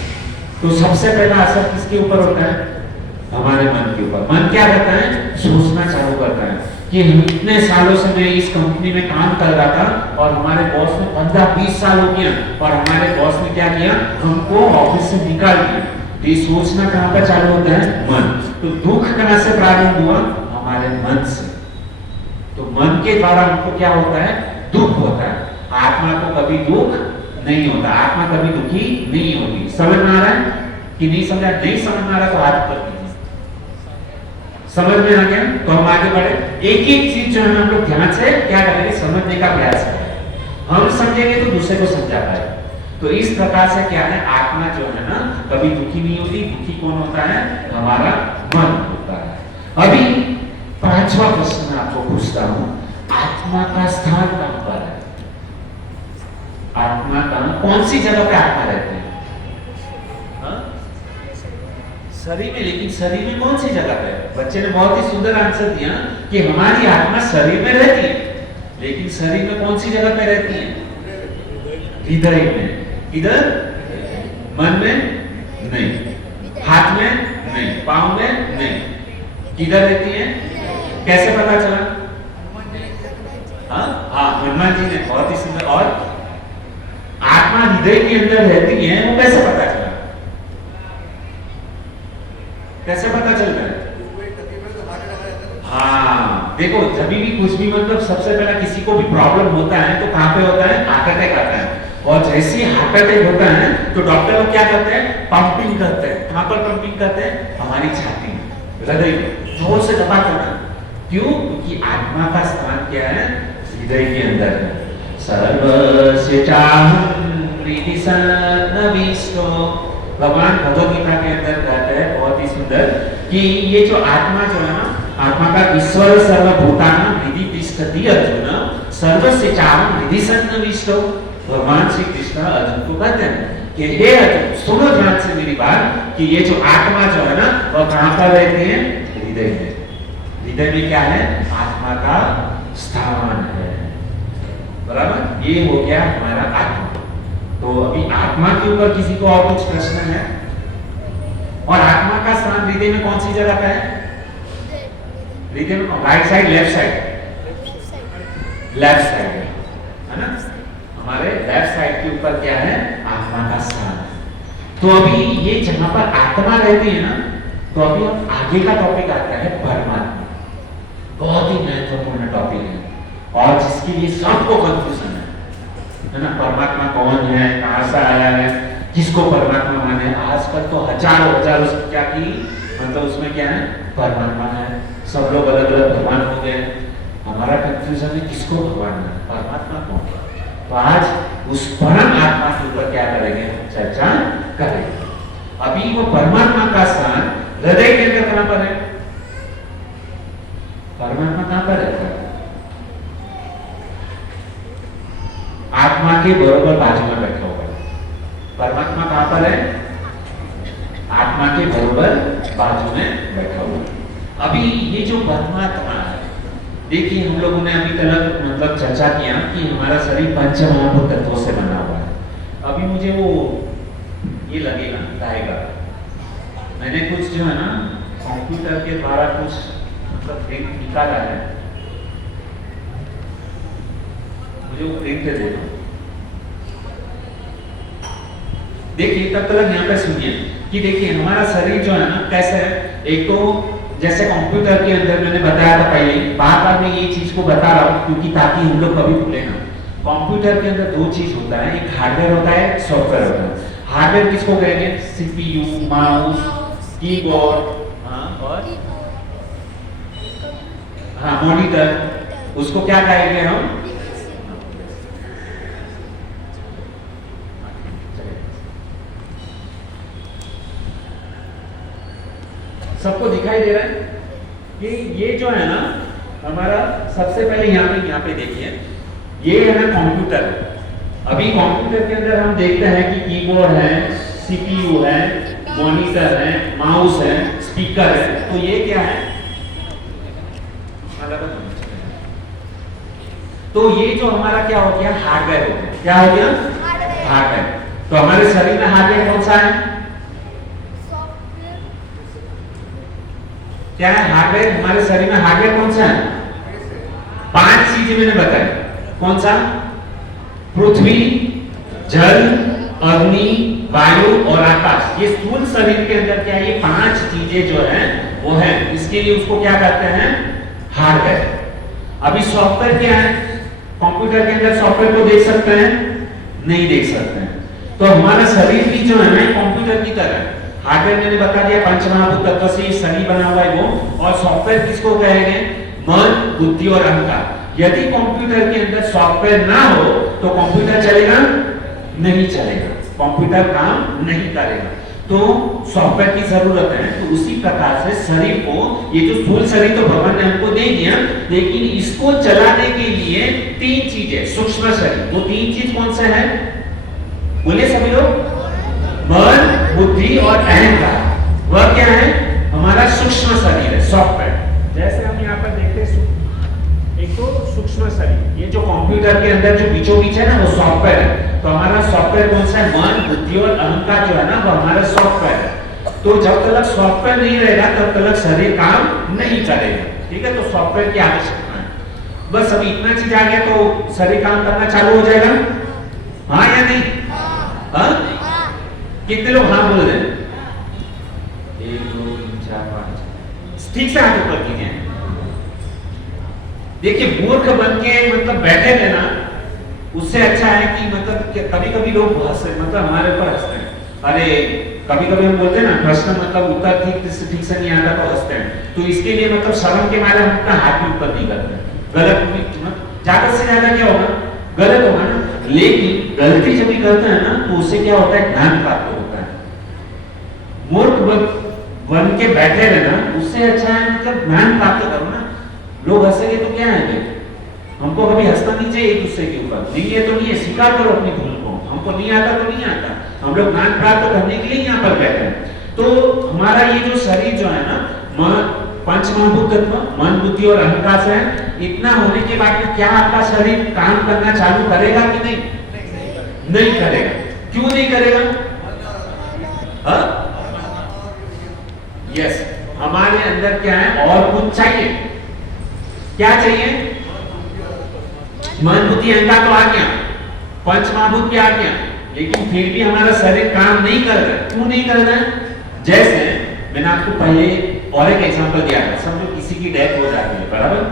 तो सबसे पहला असर किसके ऊपर होता है? हमारे मन के ऊपर। मन क्या करता है? सोचना चालू करता है कि इतने सालों से मैं इस कंपनी में काम कर रहा था और हमारे बॉस ने 15-20 साल हो गया और हमारे बॉस ने क्या किया? हमको ऑफिस से निकाल दिया। तो ये सोचना कहाँ पर चालू होता है? मन। तो दुख कहाँ से प्रारंभ हुआ? हमारे मन से। तो मन के द्वारा हमको क्या होता है? दुख होता है। आत्मा को कभी दुख नहीं होता, आत्मा कभी दुखी नहीं होती। समझ में आ रहा है कि नहीं समझ? नहीं समझ में आ रहा तो हाथ कर दीजिए। समझ में आ गया तो हम आगे बढ़े। एक एक चीज जो है हम लोग ध्यान से क्या करेंगे? समझने का प्रयास करें। हम समझेंगे तो दूसरे को समझा पाए। तो इस प्रकार से क्या है? आत्मा जो है ना कभी दुखी नहीं होती। दुखी कौन होता है? हमारा मन होता है। अभी 5वां प्रश्न मैं आपको पूछता हूं, आत्मा का स्थान कहां पर है? आत्मा कहां, कौन सी जगह पे आत्मा रहती है? हाँ? शरीर में, लेकिन शरीर में कौन सी जगह पे? बच्चे ने बहुत ही सुंदर आंसर दिया कि हमारी आत्मा शरीर में रहती है, लेकिन शरीर में कौन सी जगह पे रहती है? हृदय में। इधर मन में नहीं, हाथ में नहीं, पांव में नहीं, किधर रहती है? कैसे पता चला? हाँ, हनुमान जी ने बहुत ही सुंदर। और आत्मा हृदय के अंदर रहती है, वो कैसे पता चला? कैसे पता चलता है? हाँ, देखो, जब भी कुछ भी मतलब सबसे पहला किसी को भी प्रॉब्लम होता है तो कहां पे होता है? हार्ट अटैक आता है। और जैसे ही हार्ट अटैक होता है तो डॉक्टर लोग क्या करते हैं? पंपिंग करते हैं। कहां पर पंपिंग करते हैं? हमारी छाती में, हृदय में, जोर से दबा करना। क्यों? क्योंकि आत्मा का स्थान क्या है? हृदय के अंदर है। सर्वस्य चाहं हृदि सन्निविष्टो, भगवान भगवद गीता के अंदर कहते हैं बहुत ही सुंदर कि ये जो आत्मा जो है ना, आत्मा का ईश्वर सर्वभूतानां हृदि तिष्ठति अर्जुन सर्वस्य चाहं हृदि सन्निविष्टो। भगवान श्री कृष्ण अर्जुन को कहते हैं कि हे अर्जुन, सुनो ध्यान से मेरी बात कि ये जो आत्मा जो है ना, वह कहां पर रहती है? हृदय में। हृदय में क्या है? आत्मा का स्थान है। बराबर? ये हो गया हमारा आत्मा। तो अभी आत्मा के ऊपर किसी को और कुछ प्रश्न है? और आत्मा का स्थान हृदय में कौन सी जगह पे है? हृदय में right side, left side? Left side है ना? हमारे लेफ्ट साइड के ऊपर क्या है? आत्मा का स्थान है। तो अभी ये जहां पर आत्मा रहती है ना, तो अभी हम आगे का टॉपिक आता है परमात्मा। बहुत ही महत्वपूर्ण टॉपिक है और जिसके लिए सबको कंफ्यूजन है ना? परमात्मा कौन है, कहां से आया है, किसको परमात्मा माने? आजकल तो हजारों क्या की मतलब उसमें क्या है? परमात्मा है। सब लोग अलग अलग भगवान हो गए। हमारा कंफ्यूजन है किसको भगवान है, परमात्मा कौन? तो आज उस परम आत्मा के ऊपर क्या करेंगे? चर्चा करेंगे। अभी वो परमात्मा का स्थान हृदय के अंदर कहां पर है? परमात्मा कहां पर रहता है? आत्मा के बरोबर बाजू में बैठा हुआ है। परमात्मा कहां पर है? आत्मा के बरोबर बाजू में बैठा हुआ है। अभी ये जो परमात्मा है, देखिए हम लोगों ने अभी तक मतलब चर्चा किया कि हमारा शरीर पंच महाभूत तत्वों से बना हुआ है। अभी मुझे वो ये लगेगा आएगा, मैंने कुछ जो है ना कंप्यूटर के द्वारा कुछ मतलब प्रिंट निकाला है, मुझे वो प्रिंट दे दो। देखिए तब तक यहाँ पे सुनिए कि देखिए हमारा शरीर जो है ना कैसे है। एक तो जैसे कंप्यूटर के अंदर मैंने बताया था पहले, बार-बार मैं ये चीज को बता रहा हूँ क्योंकि ताकि हम लोग कभी भूले ना। कंप्यूटर के अंदर दो चीज होता है, एक हार्डवेयर होता है, सॉफ्टवेयर होता है। हार्डवेयर किसको कहेंगे? सीपीयू, माउस, कीबोर्ड, और मॉनिटर। उसको क्या कहेंगे हम? सबको दिखाई दे रहा है कि ये जो है ना हमारा सबसे पहले यहाँ पे देखिए, ये है ना कंप्यूटर। अभी कंप्यूटर के अंदर हम देखते हैं कि कीबोर्ड है, सीपीयू है, मॉनिटर है, माउस है, स्पीकर है। तो ये क्या है? तो ये जो हमारा क्या हो गया? हार्डवेयर हो गया। क्या हो गया? हार्डवेयर। तो हमारे शरीर में हार्डवेयर कौन सा है? क्या है हार्डवेयर? हमारे शरीर में हार्डवेयर कौन सा है? 5 चीजें मैंने बताई। कौन सा? पृथ्वी, जल, अग्नि, वायु और आकाश। ये स्थूल शरीर के अंदर क्या है? ये 5 चीजें जो है वो है। इसके लिए उसको क्या कहते हैं? हार्डवेयर। अभी सॉफ्टवेयर क्या है? कंप्यूटर के अंदर सॉफ्टवेयर को देख सकते हैं? नहीं देख सकते हैं। तो हमारा शरीर भी जो है ना कंप्यूटर की तरह है। हार्डवेयर मैंने बता दिया पंचमहाभूत तत्व से शरीर बना हुआ है वो। और सॉफ्टवेयर किसको कहेंगे? मन, बुद्धि और अहंकार। यदि कंप्यूटर के अंदर सॉफ्टवेयर ना हो तो कंप्यूटर चलेगा? नहीं चलेगा, कंप्यूटर काम नहीं करेगा। तो सॉफ्टवेयर की जरूरत है। तो उसी प्रकार से शरीर को, ये जो स्थूल शरीर तो भगवान ने हमको दे दिया, लेकिन इसको चलाने के लिए 3 चीजें, सूक्ष्म शरीर, वो 3 चीज कौन सा है? बोले सभी लोग, मन, बुद्धि और अहंकार। वह क्या है? हमारा सूक्ष्म शरीर है, सॉफ्टवेयर। जैसे हम यहाँ पर देखते हैं, एक तो सूक्ष्म शरीर, ये जो कंप्यूटर के अंदर जो बीचों बीच है ना, वो सॉफ्टवेयर है। तो हमारा सॉफ्टवेयर कौन सा है? मन, बुद्धि और अहंकार जो है ना, वो हमारा सॉफ्टवेयर है। तो जब तक सॉफ्टवेयर नहीं रहेगा तब तक शरीर काम नहीं करेगा। ठीक है, तो सॉफ्टवेयर की आवश्यकता है। बस अभी इतना चीज आ गया तो शरीर काम करना चालू हो जाएगा। हाँ या नहीं? हाँ? कितने लोग हाँ बोल रहे हैं? 1 2 3 4 5। ठीक से हाथ ऊपर कीजिए। देखिए, मूर्ख बन के मतलब बैठे रहना, उससे अच्छा है कि मतलब कभी-कभी लोग मतलब हमारे ऊपर हंसते हैं। अरे कभी-कभी हम बोलते हैं ना, प्रश्न मतलब उत्तर ठीक से नहीं आता तो हंसते हैं। तो इसके लिए मतलब शर्म के मारे हम अपना हाथ भी ऊपर नहीं करते। गलत, ज्यादा से ज्यादा क्या होगा? गलत होगा ना। लेकिन गलती जब भी करते हैं ना, तो उससे क्या होता है? ज्ञान प्राप्त होता है। मूर्ख बन के बैठे रहना, उससे अच्छा है मतलब ज्ञान प्राप्त करो ना। लोग हंसेंगे तो क्या है? हमको कभी हंसना नहीं चाहिए एक दूसरे के ऊपर। नहीं है तो नहीं है, स्वीकार करो अपनी भूल को। हमको नहीं आता तो नहीं आता, हम लोग ज्ञान प्राप्त करने के लिए यहाँ पर बैठे हैं। तो हमारा ये जो शरीर जो है ना, पंच महाभूत तत्व, मन, बुद्धि और अहंकार से है। इतना होने के बाद में क्या आपका शरीर काम करना चालू करेगा कि नहीं? नहीं करेगा। क्यों नहीं करेगा? यस, हमारे अंदर क्या है? और कुछ चाहिए। क्या चाहिए? मन, बुद्धि, अहंकार तो आ गया, पंच महाभूत भी आ गया, लेकिन फिर भी हमारा शरीर काम नहीं कर रहा है। क्यों नहीं कर रहा है? जैसे मैंने आपको पहले और एक एग्जांपल दिया था। समझो किसी की डेथ हो जाती है, बराबर?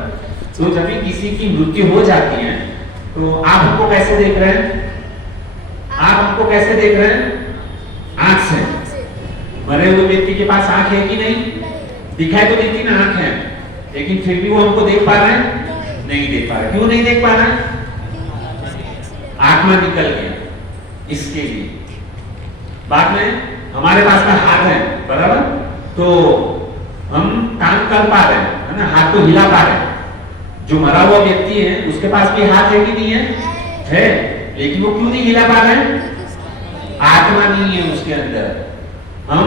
तो जब भी किसी की मृत्यु हो जाती है, तो आप हमको कैसे देख रहे हैं? आप हमको कैसे देख रहे हैं? आंख से। मरे हुए व्यक्ति के पास आंख है कि नहीं? दिखाई तो देती ना आंख है, लेकिन फिर भी वो हमको देख पा रहे हैं? नहीं देख पा रहे। क्यों नहीं देख पा रहे? आत्मा निकल गया। इसके लिए बाद में हमारे पास में हाथ है, बराबर? तो हम काम कर पा रहे हैं, है ना? हाथ को हिला पा रहे हैं। जो मरा हुआ व्यक्ति है उसके पास भी हाथ है कि नहीं है? है, लेकिन वो क्यों नहीं हिला पा रहे हैं? आत्मा नहीं है उसके अंदर। हम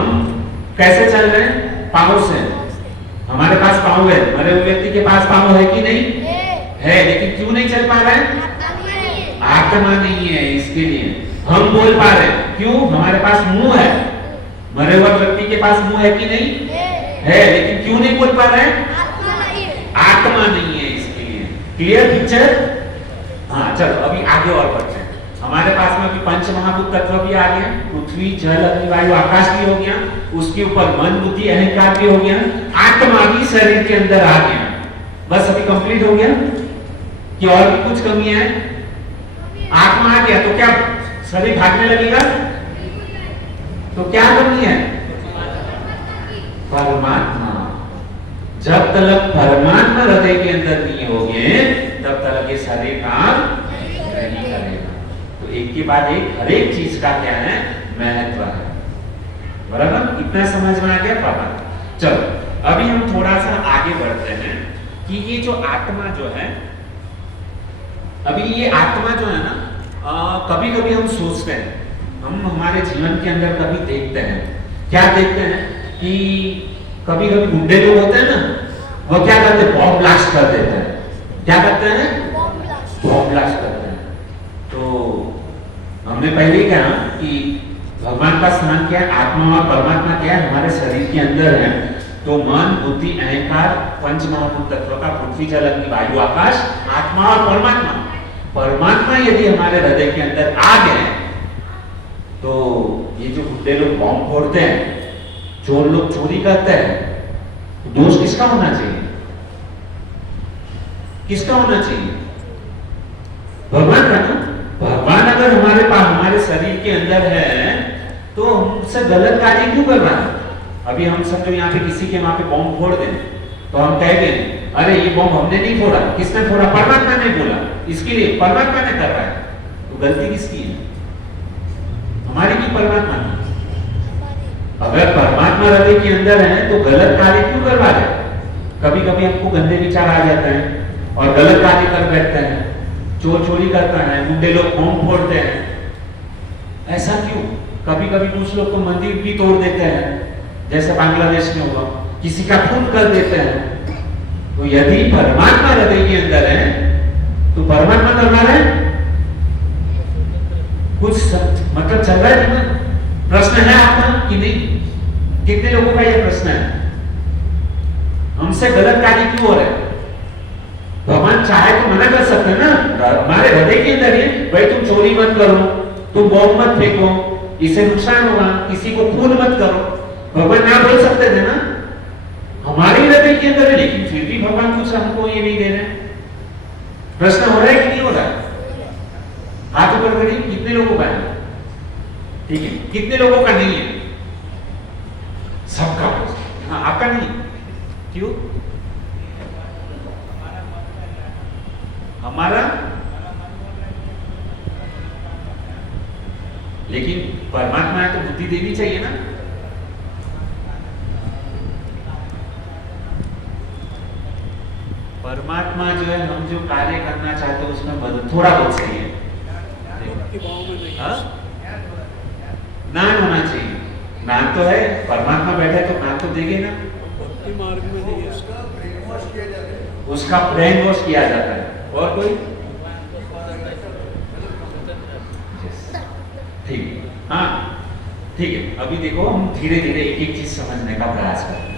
कैसे चल रहे हैं? पांव से। हमारे पास पांव है, मरे हुए व्यक्ति के पास पांव है कि नहीं? है, लेकिन क्यों नहीं चल पा रहा है? आत्मा नहीं है। इसके लिए हम बोल पा रहे हैं। क्यों? हमारे पास मुंह है। मरे हुए व्यक्ति के पास मुंह है कि नहीं? है, लेकिन क्यों नहीं बोल पा रहे हैं? आत्मा नहीं है। इसके लिए क्लियर पिक्चर? हाँ, चलो अभी आगे और बढ़ते हैं। हमारे पास में अभी पंच महाभूत तत्व भी आ गया, पृथ्वी, जल, अग्नि, वायु, आकाश भी हो गया, उसके ऊपर मन, बुद्धि, अहंकार भी हो गया, आत्मा भी शरीर के अंदर आ गया। बस अभी कंप्लीट हो गया कि और भी कुछ कमी है? आत्मा आ गया तो क्या शरीर भागने लगेगा? तो क्या कमी है? परमात्मा। जब तक परमात्मा हृदय के अंदर नहीं होंगे तब तक ये शरीर काम नहीं करेगा। तो एक के बाद एक हर एक चीज का क्या है? महत्व है, बराबर? इतना समझ में आ गया पापा? चलो अभी हम थोड़ा सा आगे बढ़ते हैं कि ये जो आत्मा जो है, अभी ये आत्मा जो है ना, कभी कभी हम सोचते हैं, हम हमारे जीवन के अंदर कभी देखते हैं, क्या देखते हैं कि कभी कभी गुंडे लोग होते हैं ना, वो क्या करते हैं? बॉम्ब ब्लास्ट कर देते हैं। क्या करते हैं? बॉम्ब ब्लास्ट करते हैं। तो हमने पहले ही कहा कि भगवान का स्थान क्या है? आत्मा और परमात्मा क्या है? हमारे शरीर के अंदर है। तो मन, बुद्धि, अहंकार, पंच महाभूत तत्व का पृथ्वी, जल, अग्नि, वायु, आकाश, आत्मा और परमात्मा। परमात्मा यदि हमारे हृदय के अंदर आ गए तो ये जो गुंडे लोग बॉम्ब फोड़ते हैं, चोर लोग चोरी करते हैं, दोष किसका होना चाहिए? किसका होना चाहिए? भगवान का ना। भगवान अगर हमारे पास, हमारे शरीर के अंदर है, तो हमसे गलत कार्य क्यों कर रहा है? अभी हम सब जो यहाँ पे किसी के वहां पे बॉम्ब फोड़ दें तो हम कहेंगे अरे ये बॉम्ब हमने नहीं फोड़ा। किसने फोड़ा? परमात्मा ने बोला। इसके लिए परमात्मा ने कर रहा है। तो गलती किसकी है? हमारी की परमात्मा की? परमात्मा हृदय के अंदर है तो गलत कार्य क्यों करवा रहे? कभी कभी हमको गंदे विचार आ जाते हैं और गलत कार्य कर बैठते हैं, चोर चोरी करता है, मुंडे लोग बम फोड़ते हैं, ऐसा क्यों? कभी कभी कुछ लोग तो मंदिर भी तोड़ देते हैं, जैसे बांग्लादेश में हुआ, किसी का खून कर देते हैं। तो यदि परमात्मा हृदय के अंदर है तो परमात्मा करवा रहे हैं, कुछ मतलब चल रहा है जीवन। प्रश्न है आपका कि नहीं? कितने लोगों का यह प्रश्न है? हमसे गलत कार्य क्यों हो रहा है? भगवान चाहे तो मना कर सकते हैं ना, हमारे हृदय के अंदर ही भाई तुम चोरी मत करो, तुम बॉम्ब मत फेंको, इससे नुकसान होगा, किसी को खून मत करो, भगवान ना बोल सकते थे ना, हमारे हृदय के अंदर है। लेकिन फिर भी भगवान कुछ हमको ये नहीं दे रहे। प्रश्न हो रहा है कि नहीं हो रहा है? हाथ ऊपर करिए, कितने लोगों का है? ठीक है, कितने लोगों का नहीं है? सबका। हाँ, आपका नहीं क्यों? हमारा, लेकिन परमात्मा है तो बुद्धि देनी चाहिए ना। परमात्मा जो है, हम जो कार्य करना चाहते हैं उसमें मदद थोड़ा बहुत सही है, ज्ञान होना चाहिए। ज्ञान तो है, परमात्मा बैठे तो ज्ञान तो देंगे ना। मार्ग में नहीं है, उसका ब्रेन वॉश किया जाता है। और कोई? ठीक, हाँ ठीक है। अभी देखो हम धीरे धीरे एक एक चीज समझने का प्रयास करते हैं।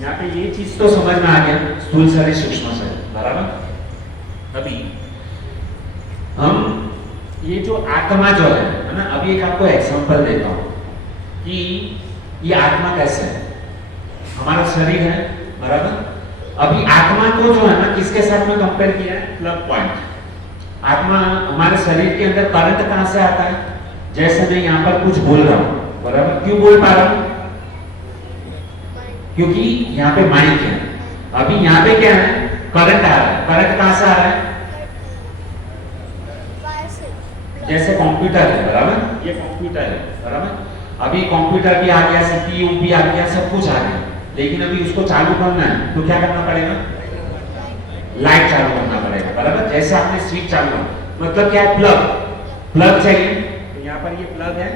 यहाँ पे ये चीज तो समझ में आ गया, स्थूल शरीर सूक्ष्म शरीर, बराबर। अभी हम ये जो आत्मा जो है ना, अभी एक आपको एग्जांपल देता हूं कि ये आत्मा कैसे है। हमारा शरीर है, बराबर। अभी आत्मा को जो है ना किसके साथ में कंपेयर किया है? Plug point. आत्मा, हमारे शरीर के अंदर करंट कहां से आता है? जैसे मैं यहाँ पर कुछ बोल रहा हूं, बराबर। क्यों बोल पा रहा हूं? क्योंकि यहाँ पे माइक है। अभी यहाँ पे क्या है? करंट आ रहा है। करंट कहां से आ रहा है? जैसे कंप्यूटर है, बराबर। ये कंप्यूटर है, बराबर। अभी कंप्यूटर भी आ गया, सीपीयू भी आ गया, सब कुछ आ गया, लेकिन अभी उसको चालू करना है तो क्या करना पड़ेगा? लाइट चालू करना पड़ेगा, बराबर। जैसे आपने स्विच चालू कर, मतलब क्या है? प्लग, प्लग चाहिए। तो यहाँ पर ये प्लग है,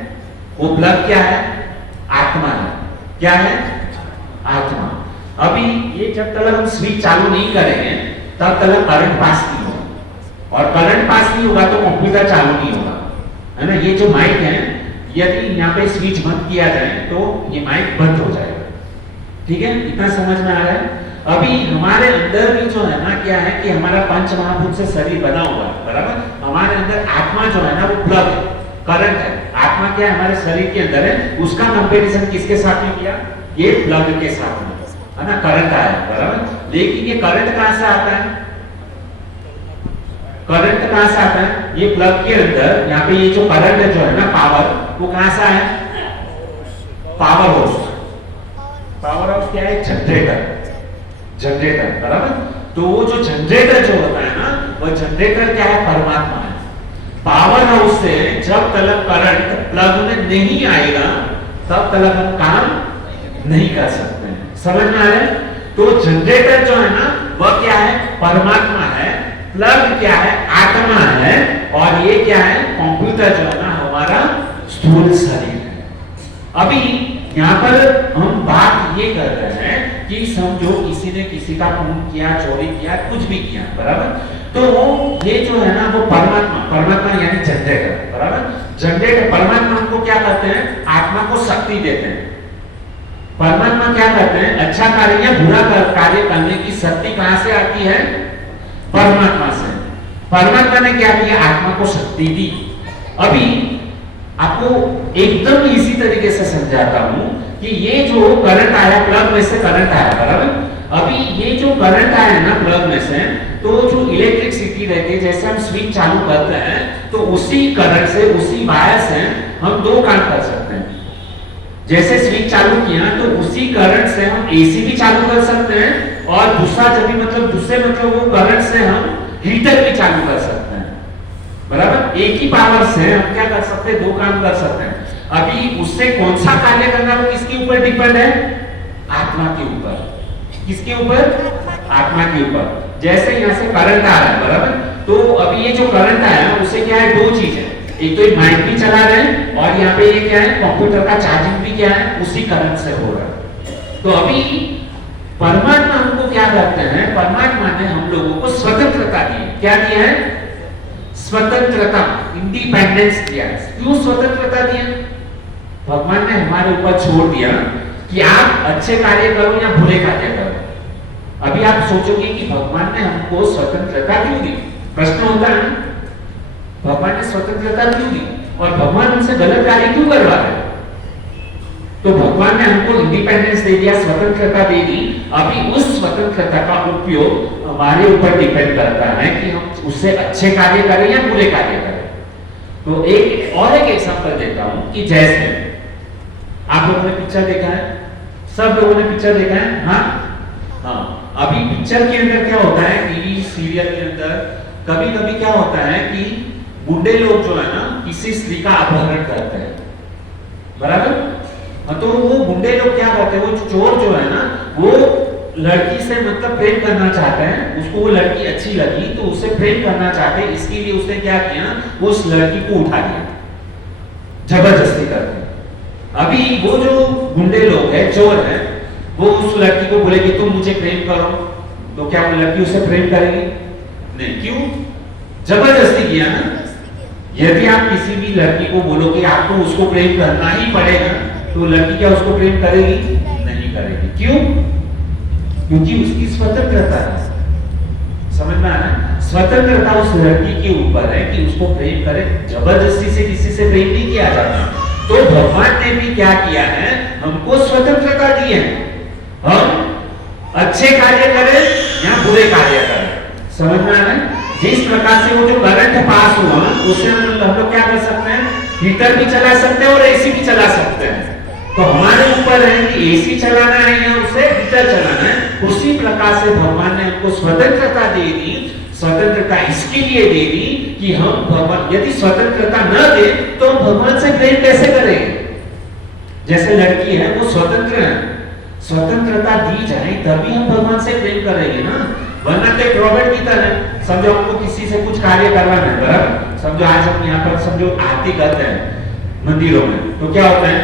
वो प्लग क्या है? आत्मा है। क्या है? आत्मा। अभी ये जब तक हम स्विच चालू नहीं करेंगे तब तक करंट पास नहीं होगा, और करंट पास नहीं होगा तो कंप्यूटर चालू नहीं होगा, है ना। ये जो माइक है, यदि यहाँ पे स्विच बंद किया जाए तो ये माइक बंद हो जाएगा। ठीक है, इतना समझ में आ रहा है? अभी हमारे अंदर भी जो है ना, क्या है कि हमारा पंच महाभूत से शरीर बना हुआ है, बराबर। हमारे अंदर आत्मा जो है ना वो प्लग है, करंट है। आत्मा क्या है? हमारे शरीर के अंदर है। उसका कंपैरिजन किसके साथ में किया? ये प्लग के साथ में, है ना। करंट आया, बराबर। लेकिन ये करंट कहां से आता है? करंट कहां से आता है? ये प्लग के अंदर, यहाँ पे ये जो करंट जो है ना, पावर, वो कहां से आया? Power house. पावर हाउस क्या है? जनरेटर, जनरेटर, बराबर। तो वो जो जनरेटर जो होता है ना, वो जनरेटर क्या है? परमात्मा है। पावर हाउस से जब तक करंट प्लग में नहीं आएगा तब तक हम काम नहीं कर सकते हैं। समझ में आ रहा है? तो जनरेटर जो है ना वह क्या है? परमात्मा है। प्लग क्या है? आत्मा है। और ये क्या है? कंप्यूटर जो है ना हमारा स्थूल शरीर है। अभी यहाँ पर हम बात ये कर रहे हैं कि समझो किसी ने किसी का खून किया, चोरी किया, कुछ भी किया, बराबर। तो ये जो है ना वो परमात्मा, परमात्मा यानी जनरेटर, बराबर। जनरेटर, परमात्मा हमको क्या करते हैं? आत्मा को शक्ति देते हैं। परमात्मा क्या करते हैं? अच्छा कार्य या बुरा कार्य करने की शक्ति कहां से आती है? परमात्मा से। परमात्मा ने क्या किया? आत्मा को शक्ति दी। अभी आपको एकदम इसी तरीके से समझाता हूं कि ये जो करंट आया, प्लग में से करंट आया, बराबर। अभी ये जो करंट आया ना प्लग में से, तो जो इलेक्ट्रिसिटी रहती है, जैसे हम स्विच चालू करते हैं तो उसी करंट से, उसी वायर से हम दो काम कर सकते हैं। जैसे स्विच चालू किया तो उसी करंट से हम एसी भी चालू कर सकते हैं, और दूसरा जब भी दूसरे वो करंट से हम हीटर भी चालू कर सकते हैं, बराबर। एक ही पावर से हम क्या कर सकते हैं? दो काम कर सकते हैं। अभी उससे कौन सा कार्य करना वो किसके ऊपर डिपेंड है? आत्मा के ऊपर। किसके ऊपर? आत्मा के ऊपर। जैसे यहाँ से करंट आ रहा है, बराबर, तो अभी ये जो करंट आया ना उससे क्या है, दो चीज है, एक तो ये माइंड भी चला रहे हैं और यहाँ पे ये क्या है, कंप्यूटर का चार्जिंग भी क्या है, उसी करंट से हो रहा है। तो अभी परमात्मा हमको क्या करते हैं, परमात्मा ने हम लोगों को स्वतंत्रता दी है। क्या दिया है? स्वतंत्रता, इंडिपेंडेंस दिया है। क्यों स्वतंत्रता दिया? भगवान ने हमारे ऊपर छोड़ दिया कि आप अच्छे कार्य करो या बुरे कार्य करो। अभी आप सोचोगे कि भगवान ने हमको स्वतंत्रता क्यों दी? प्रश्न होता है, भगवान ने स्वतंत्रता क्यों दी और भगवान हमसे गलत कार्य क्यों करवा रहे? तो भगवान ने हमको इंडिपेंडेंस दे दिया, स्वतंत्रता दे दी। अभी उस स्वतंत्रता का उपयोग हमारे ऊपर डिपेंड करता है कि हम उससे अच्छे कार्य करें या बुरे कार्य करें। तो एक एग्जांपल देता हूं कि जैसे आप लोगों ने पिक्चर देखा है, सब लोगों ने पिक्चर देखा है, हाँ। अभी पिक्चर के अंदर क्या होता है, टीवी सीरियल के अंदर कभी कभी क्या होता है कि बुढ़े लोग जो है ना किसी स्त्री का अपहरण करते हैं, बराबर। तो वो गुंडे लोग क्या करते हैं, वो चोर जो है ना वो लड़की से मतलब प्रेम करना चाहते हैं, उसको वो लड़की अच्छी लगी तो उससे प्रेम करना चाहते हैं, इसके लिए उसने क्या किया, वो उस लड़की को उठा लिया जबरदस्ती करके। अभी वो जो गुंडे लोग हैं, चोर हैं, वो उस लड़की को बोले कि तुम मुझे प्रेम करो, तो क्या वो लड़की उससे प्रेम करेगी? नहीं। क्यों? जबरदस्ती किया ना। यदि आप किसी भी लड़की को बोलो कि आपको उसको प्रेम करना ही पड़ेगा, तो लड़की क्या उसको प्रेम करेगी? नहीं करेगी। क्यों? क्योंकि उसकी स्वतंत्रता है। समझ में आ रहा है? स्वतंत्रता उस लड़की के ऊपर है कि उसको प्रेम करे, जबरदस्ती से किसी से प्रेम नहीं किया जाता। तो भगवान ने भी क्या किया है, हमको स्वतंत्रता दी है, हम अच्छे कार्य करें या बुरे कार्य करें। समझ में आ रहा है? जिस प्रकार से वो जो करंट पास हुआ उससे हम लोग क्या कर सकते हैं, हीटर भी चला सकते हैं और एसी भी चला सकते हैं। तो हमारे ऊपर है कि एसी चलाना है या उसे हीटर चलाना है। उसी प्रकार से भगवान ने हमको स्वतंत्रता दे दी। स्वतंत्रता इसके लिए दे दी कि हम भगवान, यदि स्वतंत्रता न दे तो हम भगवान से प्रेम कैसे करेंगे? जैसे लड़की है वो स्वतंत्र है, स्वतंत्रता दी जाए तभी हम भगवान से प्रेम करेंगे ना, वरना तो एक रॉबर्ट की तरह। समझो हमको किसी से कुछ कार्य करवाना है, बराबर। समझो आज हम यहाँ पर समझो आरती करते हैं मंदिरों में, तो क्या होता है,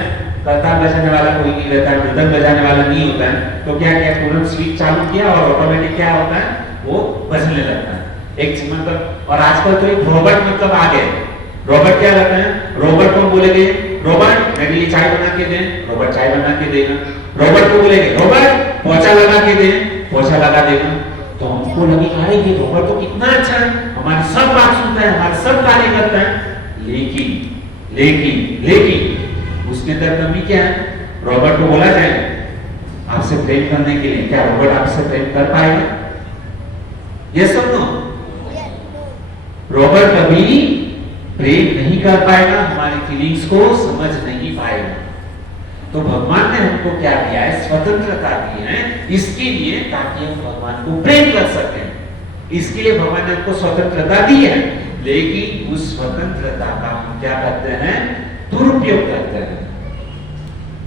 करताल बजाने वाला कोई नहीं रहता है, मृदंग बजाने वाला नहीं होता है, तो क्या क्या तुरंत स्विच चालू किया और ऑटोमेटिक क्या होता है, वो बजने लगता है। एक मतलब, और आजकल तो एक रोबोट मतलब आ गए। रोबोट क्या रहता है, रोबोट को बोलेंगे रोबोट मेरे लिए चाय बना के दे, रोबोट चाय बना के देगा। रोबोट को बोलेंगे रोबोट पोछा लगा के दे, पोछा लगा देगा। तो हमको लगेगा अरे ये रोबोट तो कितना अच्छा है, हमारी सब बात सुनता है, हमारा सब कार्य करता है। लेकिन लेकिन लेकिन उसके अंदर कमी क्या है? रोबोट को बोला जाए आपसे प्रेम करने के लिए, क्या रोबोट आपसे प्रेम कर पाएगा? ये सब नो, रोबोट कभी प्रेम नहीं कर पाएगा, हमारी फीलिंग्स को समझ नहीं पाएगा। तो भगवान ने हमको क्या दिया है, स्वतंत्रता दी है, इसके लिए ताकि हम भगवान को प्रेम कर सकें। इसके लिए भगवान ने हमको स्वतंत्रता दी है, लेकिन उस स्वतंत्रता का हम क्या करते हैं, दुरुपयोग करते हैं।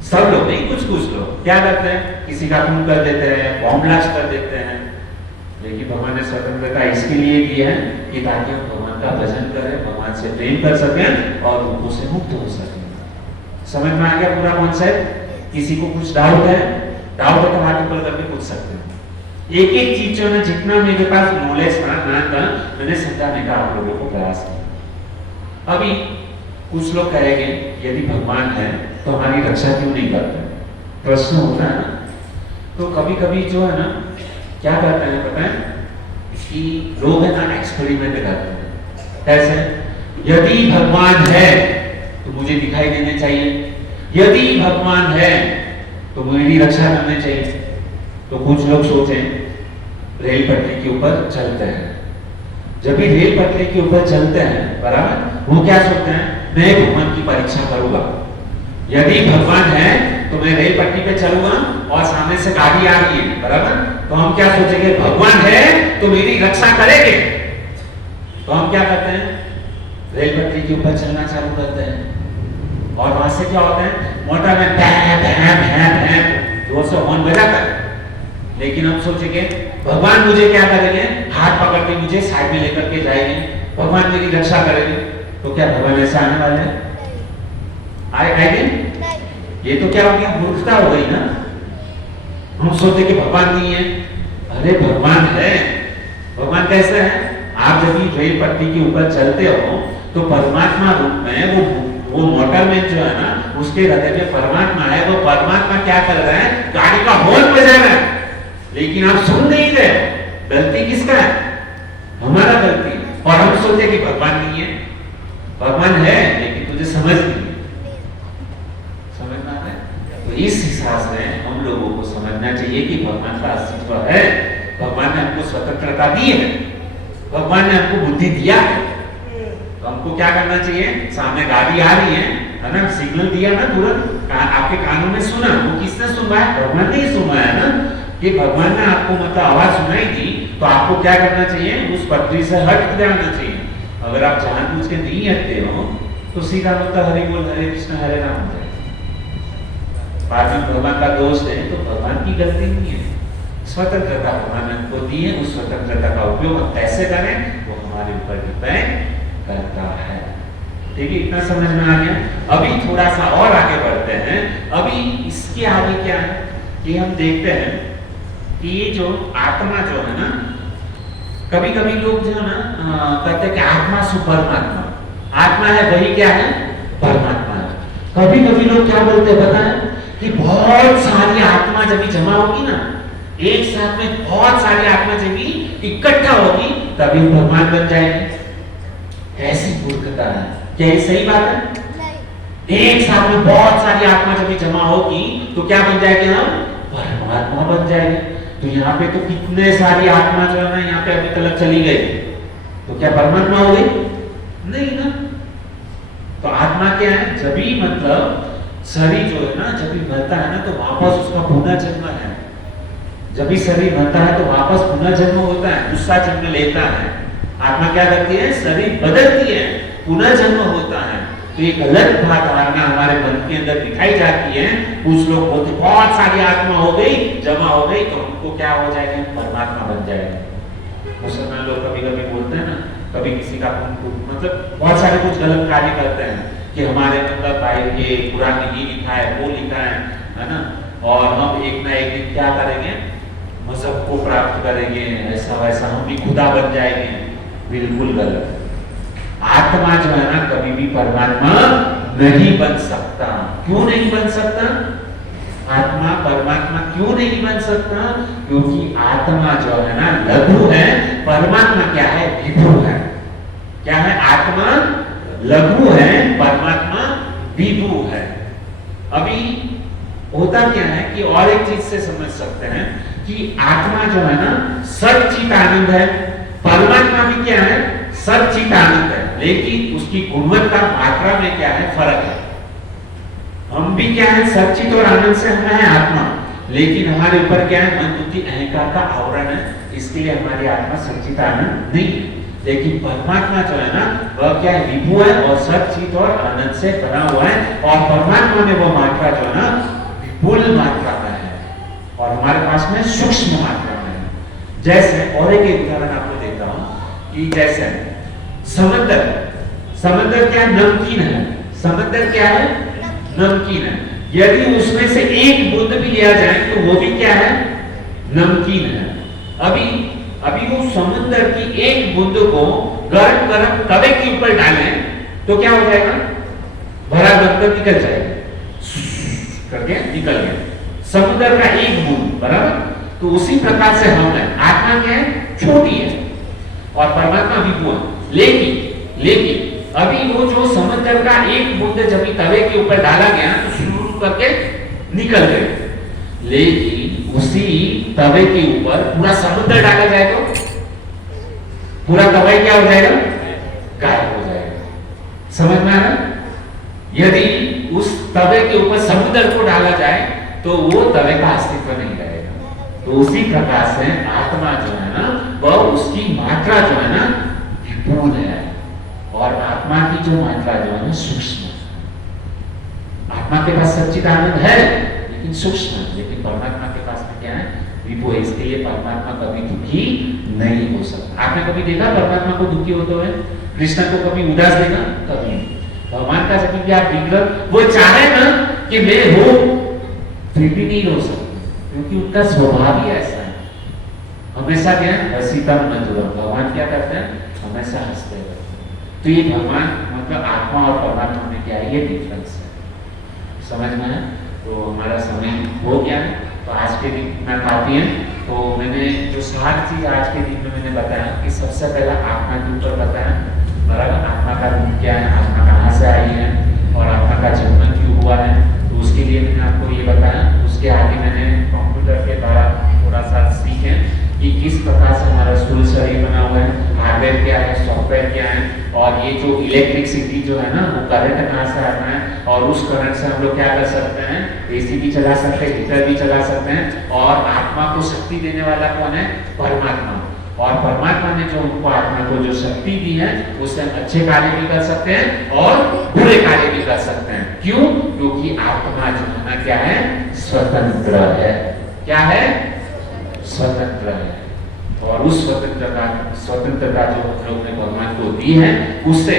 सब लोग नहीं, कुछ कुछ लोग क्या करते हैं, किसी का खून कर देते हैं, बॉम्ब ब्लास्ट कर देते हैं। लेकिन भगवान ने स्वतंत्रता इसके लिए दी है कि ताकि हम भगवान का भजन करें, भगवान से प्रेम कर सकें और रूपों से मुक्त हो सकें। समझ में आ गया पूरा कॉन्सेप्ट? किसी को कुछ डाउट है? डाउट है तो हाथ ऊपर करके पूछ सकते हैं। एक एक चीज जो है जितना मेरे पास नॉलेज था, ज्ञान था, मैंने समझाने का आप लोगों को प्रयास किया। अभी कुछ लोग कहेंगे यदि भगवान है तो हमारी रक्षा क्यों नहीं करते? प्रश्न होता है ना। तो कभी कभी जो है ना क्या करते हैं पता है, कि लोग है ना एक्सपेरिमेंट करते हैं। कैसे? यदि भगवान है तो मुझे दिखाई देने चाहिए, यदि भगवान है तो मेरी रक्षा करनी चाहिए। तो कुछ लोग सोचें रेल पटरी के ऊपर चलते हैं, जब भी रेल पटरी के ऊपर चलते हैं, बराबर, वो क्या सोचते हैं, मैं भगवान की परीक्षा करूंगा। यदि भगवान है तो मैं रेल पटरी पे चलूंगा और सामने से गाड़ी आ रही है, बराबर, तो हम क्या सोचेंगे, भगवान है तो मेरी रक्षा करेंगे। तो हम क्या करते हैं, रेल पटरी के ऊपर चलना चालू करते हैं। और वहां से क्या होता है, मोटर में जोर से हॉर्न बजाता है। लेकिन हम सोचेंगे भगवान मुझे क्या करेंगे, हाथ पकड़ के मुझे साइड में लेकर के जाएंगे, भगवान मेरी रक्षा करेंगे। तो क्या भगवान ऐसा आने वाले हैं? आएंगे? ये तो क्या हो गया, मूर्खता हो गई ना। हम सोचते कि भगवान नहीं है, अरे भगवान है। भगवान कैसे है? आप जब रेल पट्टी के ऊपर चलते हो तो परमात्मा रूप में वो मोटरमैन जो है ना, उसके हृदय में परमात्मा है। वो परमात्मा क्या कर रहा है, गाड़ी का हॉर्न बजा रहा है, लेकिन आप सुन नहीं रहे। गलती किसका है? हमारा गलती। और हम सोचते कि भगवान नहीं है। भगवान है लेकिन तुझे समझ नहीं, समझना है। तो इस हिसाब से हम लोगों को समझना चाहिए कि भगवान का अस्तित्व है। भगवान ने हमको स्वतंत्रता दी है, भगवान ने हमको बुद्धि दिया है। तो हमको क्या करना चाहिए, सामने गाड़ी आ रही है ना, सिग्नल दिया ना, तुरंत आपके कानों में सुना। वो किसने सुनवाया? भगवान ने ही सुनवाया ना। कि भगवान ने आपको मतलब आवाज सुनाई दी, तो आपको क्या करना चाहिए, उस पटरी से हट जाना चाहिए। अगर आप जानबूझ के नहीं हटते हो तो सीधा मतलब हरि बोल हरे कृष्ण हरे राम हो जाए। बाद में भगवान का दोष है तो भगवान की गलती नहीं है। स्वतंत्रता भगवान ने हमको दी है, उस स्वतंत्रता का उपयोग हम कैसे करें वो हमारे ऊपर डिपेंड करता है। ठीक है, इतना समझ में आ गया। अभी थोड़ा सा और आगे बढ़ते हैं। अभी इसके आगे क्या है कि हम देखते हैं कि ये जो आत्मा जो है ना, कभी कभी लोग जो है ना कहते हैं कि आत्मा सु परमात्मा, आत्मा है वही क्या है, परमात्मा है। कभी कभी लोग क्या बोलते हैं पता है, कि बहुत सारी आत्मा जब जमा होगी ना, एक साथ में बहुत सारी आत्मा जब इकट्ठा होगी तभी भगवान बन जाएगी। ऐसी मूर्खता है। क्या ये सही बात है? एक साथ में बहुत सारी आत्मा जब जमा होगी तो क्या बन जाएगी, हम परमात्मा बन जाएंगे। तो यहाँ पे तो कितने सारी आत्मा जो है ना यहाँ पे अभी तक चली गई, तो क्या परमात्मा हो गई? नहीं ना। तो आत्मा क्या है, जब भी मतलब शरीर जो है ना जब भी मरता है ना तो वापस उसका पुनः जन्म है। जब भी शरीर मरता है तो वापस पुनः जन्म होता है, दूसरा जन्म लेता है। आत्मा क्या करती है, शरीर बदलती है, पुनः जन्म होता है। तो ये गलत धारणा हमारे मन के अंदर दिखाई जाती है। कुछ लोग बोलते बहुत सारी आत्मा हो गई, जमा हो गई तो हमको क्या हो जाएगा, परमात्मा बन जाएगा। मुसलमान लोग कभी कभी बोलते हैं ना, कभी किसी का मतलब बहुत सारे कुछ गलत कार्य करते हैं कि हमारे मतलब भाई ये कुरान में ये लिखा है, वो लिखा है ना, और हम एक ना एक दिन क्या करेंगे, मजहब को प्राप्त करेंगे, ऐसा वैसा हम भी खुदा बन जाएंगे। बिल्कुल गलत। आत्मा जो है ना कभी भी परमात्मा नहीं बन सकता। क्यों नहीं बन सकता? आत्मा परमात्मा क्यों नहीं बन सकता? क्योंकि आत्मा जो है ना लघु है, परमात्मा क्या है, विभु है। क्या है? आत्मा लघु है, परमात्मा विभु है। अभी होता क्या है कि और एक चीज से समझ सकते हैं कि आत्मा जो है ना सच्चित आनंद है, परमात्मा भी क्या है, सच्चित आनंद है, लेकिन उसकी गुणवत्ता मात्रा में क्या है, फर्क है। हम भी क्या है, सच्चित और आनंद से हम है आत्मा, लेकिन हमारे ऊपर क्या है, मन बुद्धि अहंकार का आवरण है, इसके लिए हमारी आत्मा सच्चित आनंद नहीं है। लेकिन परमात्मा जो है ना वह क्या है, विभु है और सच्चित और आनंद से बना हुआ है। और परमात्मा में वो मात्रा जो है ना विपुल मात्रा में है और हमारे पास में सूक्ष्म मात्रा में है। जैसे और एक उदाहरण आपको देता हूं कि जैसे समंदर, समंदर क्या है, नमकीन है। समंदर क्या है, नमकीन है। यदि उसमें से एक बूंद भी लिया जाए तो वो भी क्या है, नमकीन है। अभी वो समंदर की एक बूंद को गरम गरम तवे के ऊपर डालें तो क्या हो जाएगा, भरा बनकर निकल जाएगा, करके निकल गया समुद्र का एक बूंद, बराबर। तो उसी प्रकार से हम है, आत्मा क्या है, छोटी है और परमात्मा विभु है। लेकिन अभी वो जो समुद्र का एक बूंद जब तवे के ऊपर डाला गया तो शुरू करके निकल गए, लेकिन उसी तवे के ऊपर पूरा समुद्र डाला जाए तो पूरा तवा क्या हो जाएगा, गायब हो जाएगा। समझ में आ रहा? यदि उस तवे के ऊपर समुद्र को डाला जाए तो वो तवे का अस्तित्व नहीं रहेगा। तो उसी प्रकार से आत्मा जो है ना वह उसकी मात्रा जो है ना विपुल है और आत्मा की जो मात्रा जो है ना सूक्ष्म। आत्मा के पास सच्चिदानंद है लेकिन सूक्ष्म, लेकिन परमात्मा के पास में क्या है, विभु है। इसलिए परमात्मा कभी दुखी नहीं हो सकता। आपने कभी देखा परमात्मा को दुखी होते हुए? कृष्ण को कभी उदास देखा? कभी नहीं। भगवान का जब भी आप विग्रह वो चाहे ना कि मैं हो, फिर भी नहीं हो सकते, क्योंकि उनका स्वभाव ही ऐसा है। हमेशा क्या है, हसीतम मंजुरम। भगवान क्या करते हैं, हमेशा हंसते रहते हैं। तो ये भगवान मतलब आत्मा और परमात्मा में क्या है, ये डिफरेंस है। समझ में है? तो हमारा समय हो गया है, तो आज के दिन इतना काफी है। तो मैंने जो सारी चीज आज के दिन में मैंने बताया कि सबसे पहला आत्मा के ऊपर बताया, बराबर। आत्मा का रूप क्या है, आत्मा कहाँ से आई है और आत्मा का जन्म क्यों हुआ है, तो उसके लिए मैंने आपको ये बताया। उसके आगे मैंने कंप्यूटर के द्वारा थोड़ा सा सीखे कि किस प्रकार से हमारा स्थूल शरीर बना हुआ है, हार्डवेयर क्या है, सॉफ्टवेयर क्या है, और ये जो इलेक्ट्रिसिटी जो है ना, वो करंट कहाँ से आता है, और उस करंट से हम लोग क्या कर सकते हैं, एसी भी चला सकते हैं, हीटर भी चला सकते हैं। और आत्मा को शक्ति देने वाला कौन है, परमात्मा। और परमात्मा ने जो उनको आत्मा को जो शक्ति दी है, उससे हम अच्छे कार्य भी कर सकते हैं और बुरे कार्य भी कर सकते हैं। क्यों? क्योंकि आत्मा जो है ना क्या है, स्वतंत्र है। क्या है? स्वतंत्र है। और उस स्वतंत्रता जो हम लोग ने भगवान को दी है, उससे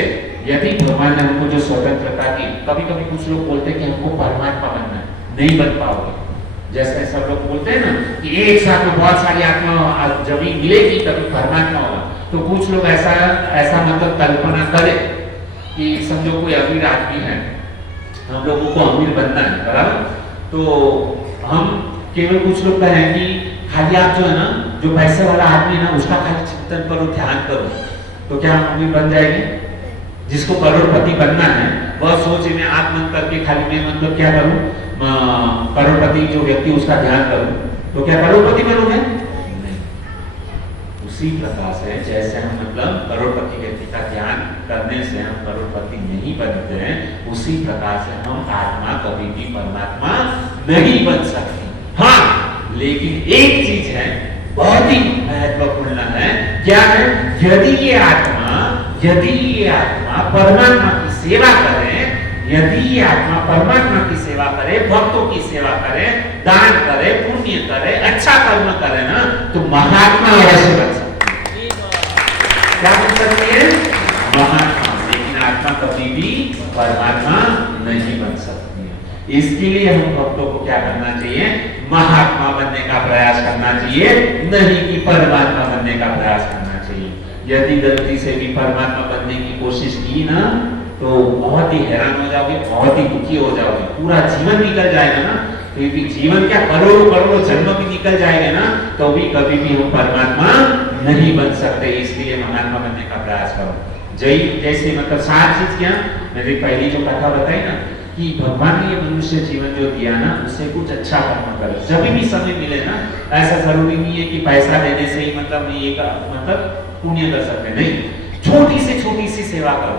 यदि भगवान ने हमको जो स्वतंत्रता दी, कभी कभी कुछ लोग बोलते हैं कि हमको परमात्मा बनना है, नहीं बन पाओगे। जैसे सब लोग बोलते हैं ना कि एक साथ में बहुत सारी आत्मा जब ही मिलेगी तभी परमात्मा होगा। तो कुछ लोग ऐसा मतलब कल्पना करे कि समझो कोई अमीर आदमी है, हम लोगों को अमीर बनना है, बराबर। तो हम केवल कुछ लोग कहें कि खाली आप जो है ना, जो पैसे वाला आदमी है ना, उसका खाली चिंतन करो, ध्यान करो, तो क्या हम अमीर बन जाएंगे? जिसको करोड़पति बनना है वह सोच में आंख बंद करके खाली मैं मतलब क्या करूं, करोड़पति जो व्यक्ति उसका ध्यान करूं, तो क्या करोड़पति बनोगे? नहीं। उसी प्रकार से जैसे हम मतलब करोड़पति व्यक्ति का ध्यान करने से हम करोड़पति नहीं बनते हैं, उसी प्रकार से हम आत्मा कभी भी परमात्मा नहीं बन सकती। हाँ, लेकिन एक चीज है बहुत ही महत्वपूर्ण है, क्या है? यदि ये आत्मा परमात्मा की सेवा करे, यदि ये आत्मा परमात्मा की सेवा करे, भक्तों की सेवा करे, दान करे, पुण्य करे, अच्छा कर्म करे ना, तो महात्मा अवश्य बन सकती है। क्या बन सकती है? महात्मा। लेकिन आत्मा कभी भी परमात्मा नहीं बन सकती है। इसके लिए हम भक्तों को क्या करना चाहिए? महात्मा बनने का प्रयास करना चाहिए, नहीं कि परमात्मा बनने का प्रयास करना चाहिए। यदि गलती से भी परमात्मा बनने की कोशिश की ना, तो बहुत ही हैरान हो जाओगे, बहुत ही दुखी हो जाओगे, पूरा जीवन निकल जाएगा ना। तो जीवन क्या, करोड़ों करोड़ों जन्म भी निकल जाएगा ना, तो भी कभी भी हम परमात्मा नहीं बन सकते। इसलिए महात्मा बनने का प्रयास करो। जैसे मतलब सारी चीज क्या, मैंने पहली जो कथा बताई ना कि भगवान ने ये मनुष्य जीवन जो दिया ना, उससे कुछ अच्छा कर्म करो। जब भी समय मिले ना, ऐसा जरूरी नहीं है कि पैसा देने से ही मतलब ये मतलब पुण्य कर सकते, नहीं। छोटी से छोटी सी सेवा करो,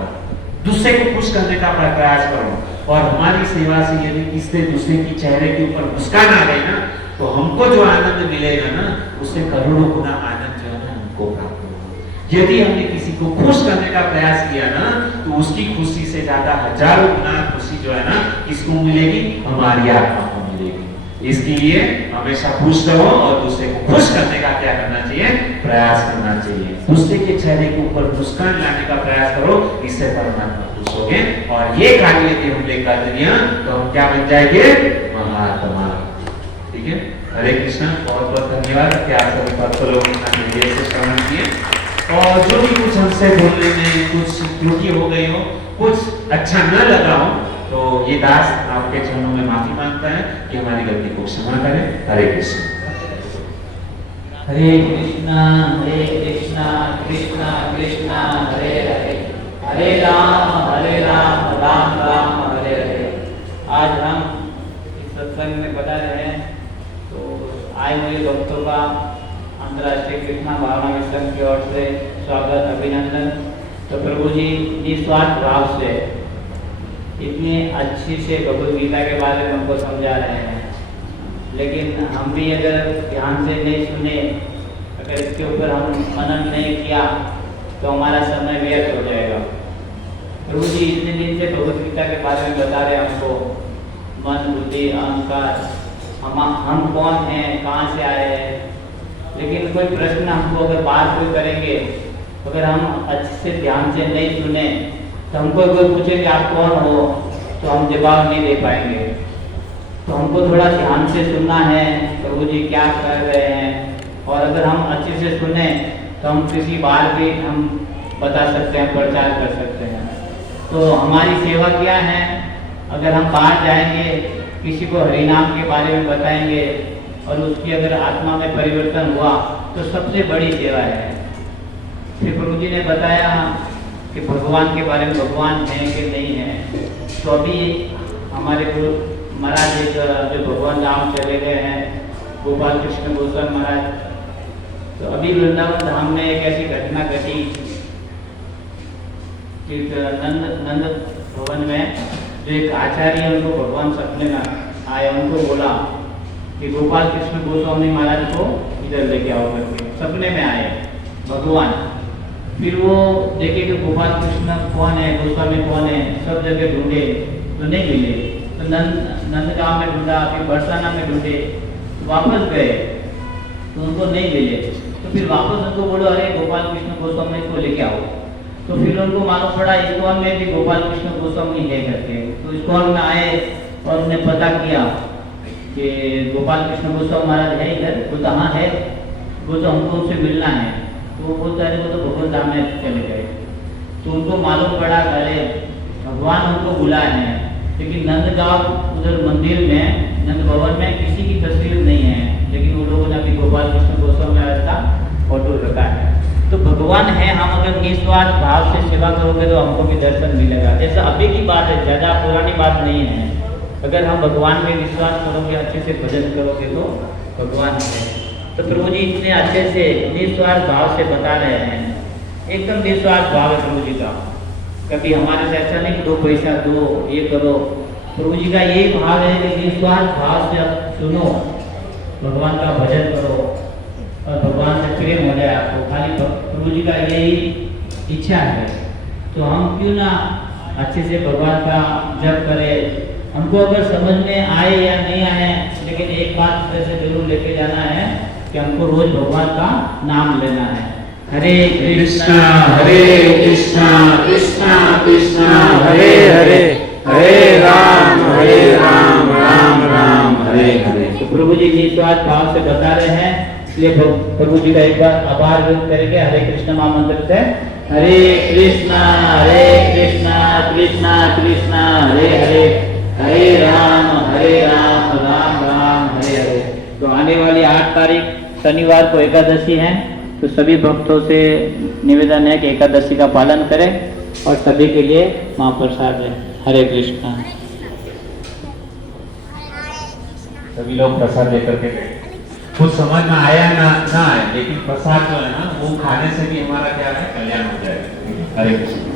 दूसरे को खुश करने का प्रयास करो, और हमारी सेवा से यदि किसी दूसरे की चेहरे के ऊपर मुस्कान आ गई ना, तो हमको जो आनंद मिलेगा ना, उससे करोड़ों गुना आनंद जो है ना हमको प्राप्त होगा। यदि हमने किसी को खुश करने का प्रयास किया ना, तो उसकी खुशी से ज्यादा हजारों गुना खुशी जो है ना, किसको मिलेगी? हमारी आत्मा को मिलेगी। इसके लिए हमेशा खुश रहो और दूसरे को खुश करने का क्या करना चाहिए? प्रयास करना चाहिए। दूसरे के चेहरे के ऊपर मुस्कान लाने का प्रयास करो, इससे परमात्मा खुश होंगे। और ये कार्य यदि हमने कर दिया तो हम क्या बन जाएंगे? महात्मा। ठीक है, हरे कृष्णा। बहुत बहुत धन्यवाद कि आप सभी भक्त लोगों ने श्रवण किए, और जो भी कुछ हमसे बोलने में कुछ त्रुटि हो गई हो, कुछ अच्छा न लगा हो, तो ये दास आपके चरणों में माफी मांगता है कि हमारी गलती को क्षमा करें। हरे कृष्ण। हरे कृष्णा कृष्णा कृष्णा हरे हरे, हरे राम राम राम हरे हरे। आज हम इस सत्संग में बता रहे हैं, तो आए हुए भक्तों का अंतर्राष्ट्रीय कृष्णा भावना मिशन की ओर से स्वागत, अभिनंदन। तो प्रभु जी निस्वार्थ भाव से इतनी अच्छी से भगवद गीता के बारे में हमको समझा रहे हैं, लेकिन हम भी अगर ध्यान से नहीं सुने, अगर इसके ऊपर हम मनन नहीं किया, तो हमारा समय व्यर्थ हो जाएगा। प्रभु जी इतने दिन से भगवद गीता के बारे में बता रहे हैं हमको, मन बुद्धि अहंकार, हम कौन हैं, कहाँ से आए हैं। लेकिन कोई प्रश्न हमको अगर बात कोई करेंगे, अगर हम अच्छे से ध्यान से नहीं सुने तो हमको कोई पूछे कि आप कौन हो, तो हम जवाब नहीं दे पाएंगे। तो हमको थोड़ा ध्यान से सुनना है प्रभु जी क्या कर रहे हैं, और अगर हम अच्छे से सुने तो हम किसी बार भी हम बता सकते हैं, प्रचार कर सकते हैं। तो हमारी सेवा क्या है, अगर हम बाहर जाएंगे किसी को हरिनाम के बारे में बताएंगे और उसकी अगर आत्मा में परिवर्तन हुआ तो सबसे बड़ी सेवा है। फिर प्रभु जी ने बताया कि भगवान के बारे में, भगवान है कि नहीं है। तो अभी हमारे गुरु महाराज एक जो भगवान राम चले गए हैं, गोपाल कृष्ण गोस्वामी महाराज, तो अभी वृंदावन धाम में एक ऐसी घटना घटी कि नंद भवन में जो एक आचार्य उनको भगवान सपने में आए, उनको बोला कि गोपाल कृष्ण गोस्वामी महाराज को इधर लेके आओ करके, सपने में आए भगवान। फिर वो देखे कि गोपाल कृष्ण कौन है, गोस्वामी कौन है, सब जगह ढूंढे तो नहीं मिले। तो नंदगांव में ढूंढा, फिर बरसाना में ढूंढे, तो वापस गए तो उनको नहीं मिले। तो फिर वापस उनको बोलो अरे गोपाल कृष्ण गोस्वामी को लेके आओ। तो फिर उनको मालूम पड़ा इस्कॉन में भी गोपाल कृष्ण गोस्वामी है करके। तो इस्कॉन में आए और उन्हें पता किया कि गोपाल कृष्ण गोस्वामी महाराज है इधर, वो कहाँ है, वो तो हमको उनसे मिलना है। तो वो बोलते अरे वो तो भगवान धाम में चले गए। तो उनको मालूम पड़ा अरे भगवान उनको बुलाए हैं, लेकिन नंदगांव उधर मंदिर में, नंद भवन में किसी की तस्वीर नहीं है, लेकिन वो लोगों ने अभी गोपाल कृष्ण गोस्वामी महाराज का फोटो रखा है। तो भगवान है, हम अगर निस्वार्थ भाव से सेवा करोगे तो हमको भी दर्शन मिलेगा। जैसा अभी की बात है, ज़्यादा पुरानी बात नहीं है। अगर हम भगवान में विश्वास करोगे, अच्छे से भजन करोगे तो भगवान है। तो प्रभु जी इतने अच्छे से निस्वार्थ भाव से बता रहे हैं, एकदम निस्वार्थ भाव है प्रभु जी का। कभी हमारे से ऐसा नहीं 2 पैसा दो, ये करो। प्रभु जी का यही भाव है कि निस्वार्थ भाव से आप सुनो, भगवान का भजन करो और भगवान से प्रेम हो जाए आपको। खाली प्रभु जी का यही इच्छा है। तो हम क्यों ना अच्छे से भगवान का जप करें। हमको अगर समझ में आए या नहीं आए, लेकिन एक बात से जरूर लेके जाना है कि हमको रोज भगवान का नाम लेना है। हरे कृष्णा कृष्णा कृष्णा हरे हरे, हरे राम राम राम हरे हरे। तो प्रभु जी निस्वार्थ भाव से बता रहे हैं, इसलिए प्रभु जी का एक बार आभार व्यक्त करेंगे हरे कृष्ण महामंत्र से। हरे कृष्णा कृष्णा कृष्णा हरे हरे, हरे राम राम राम हरे हरे। तो आने वाली 8 तारीख शनिवार को एकादशी है, तो सभी भक्तों से निवेदन है कि एकादशी का पालन करें और सभी के लिए महाप्रसाद है। हरे कृष्णा। सभी लोग प्रसाद लेकर के गए। कुछ समझ में आया ना आए, लेकिन प्रसाद जो है ना वो खाने से भी हमारा क्या है, कल्याण हो जाएगा। हरे कृष्ण।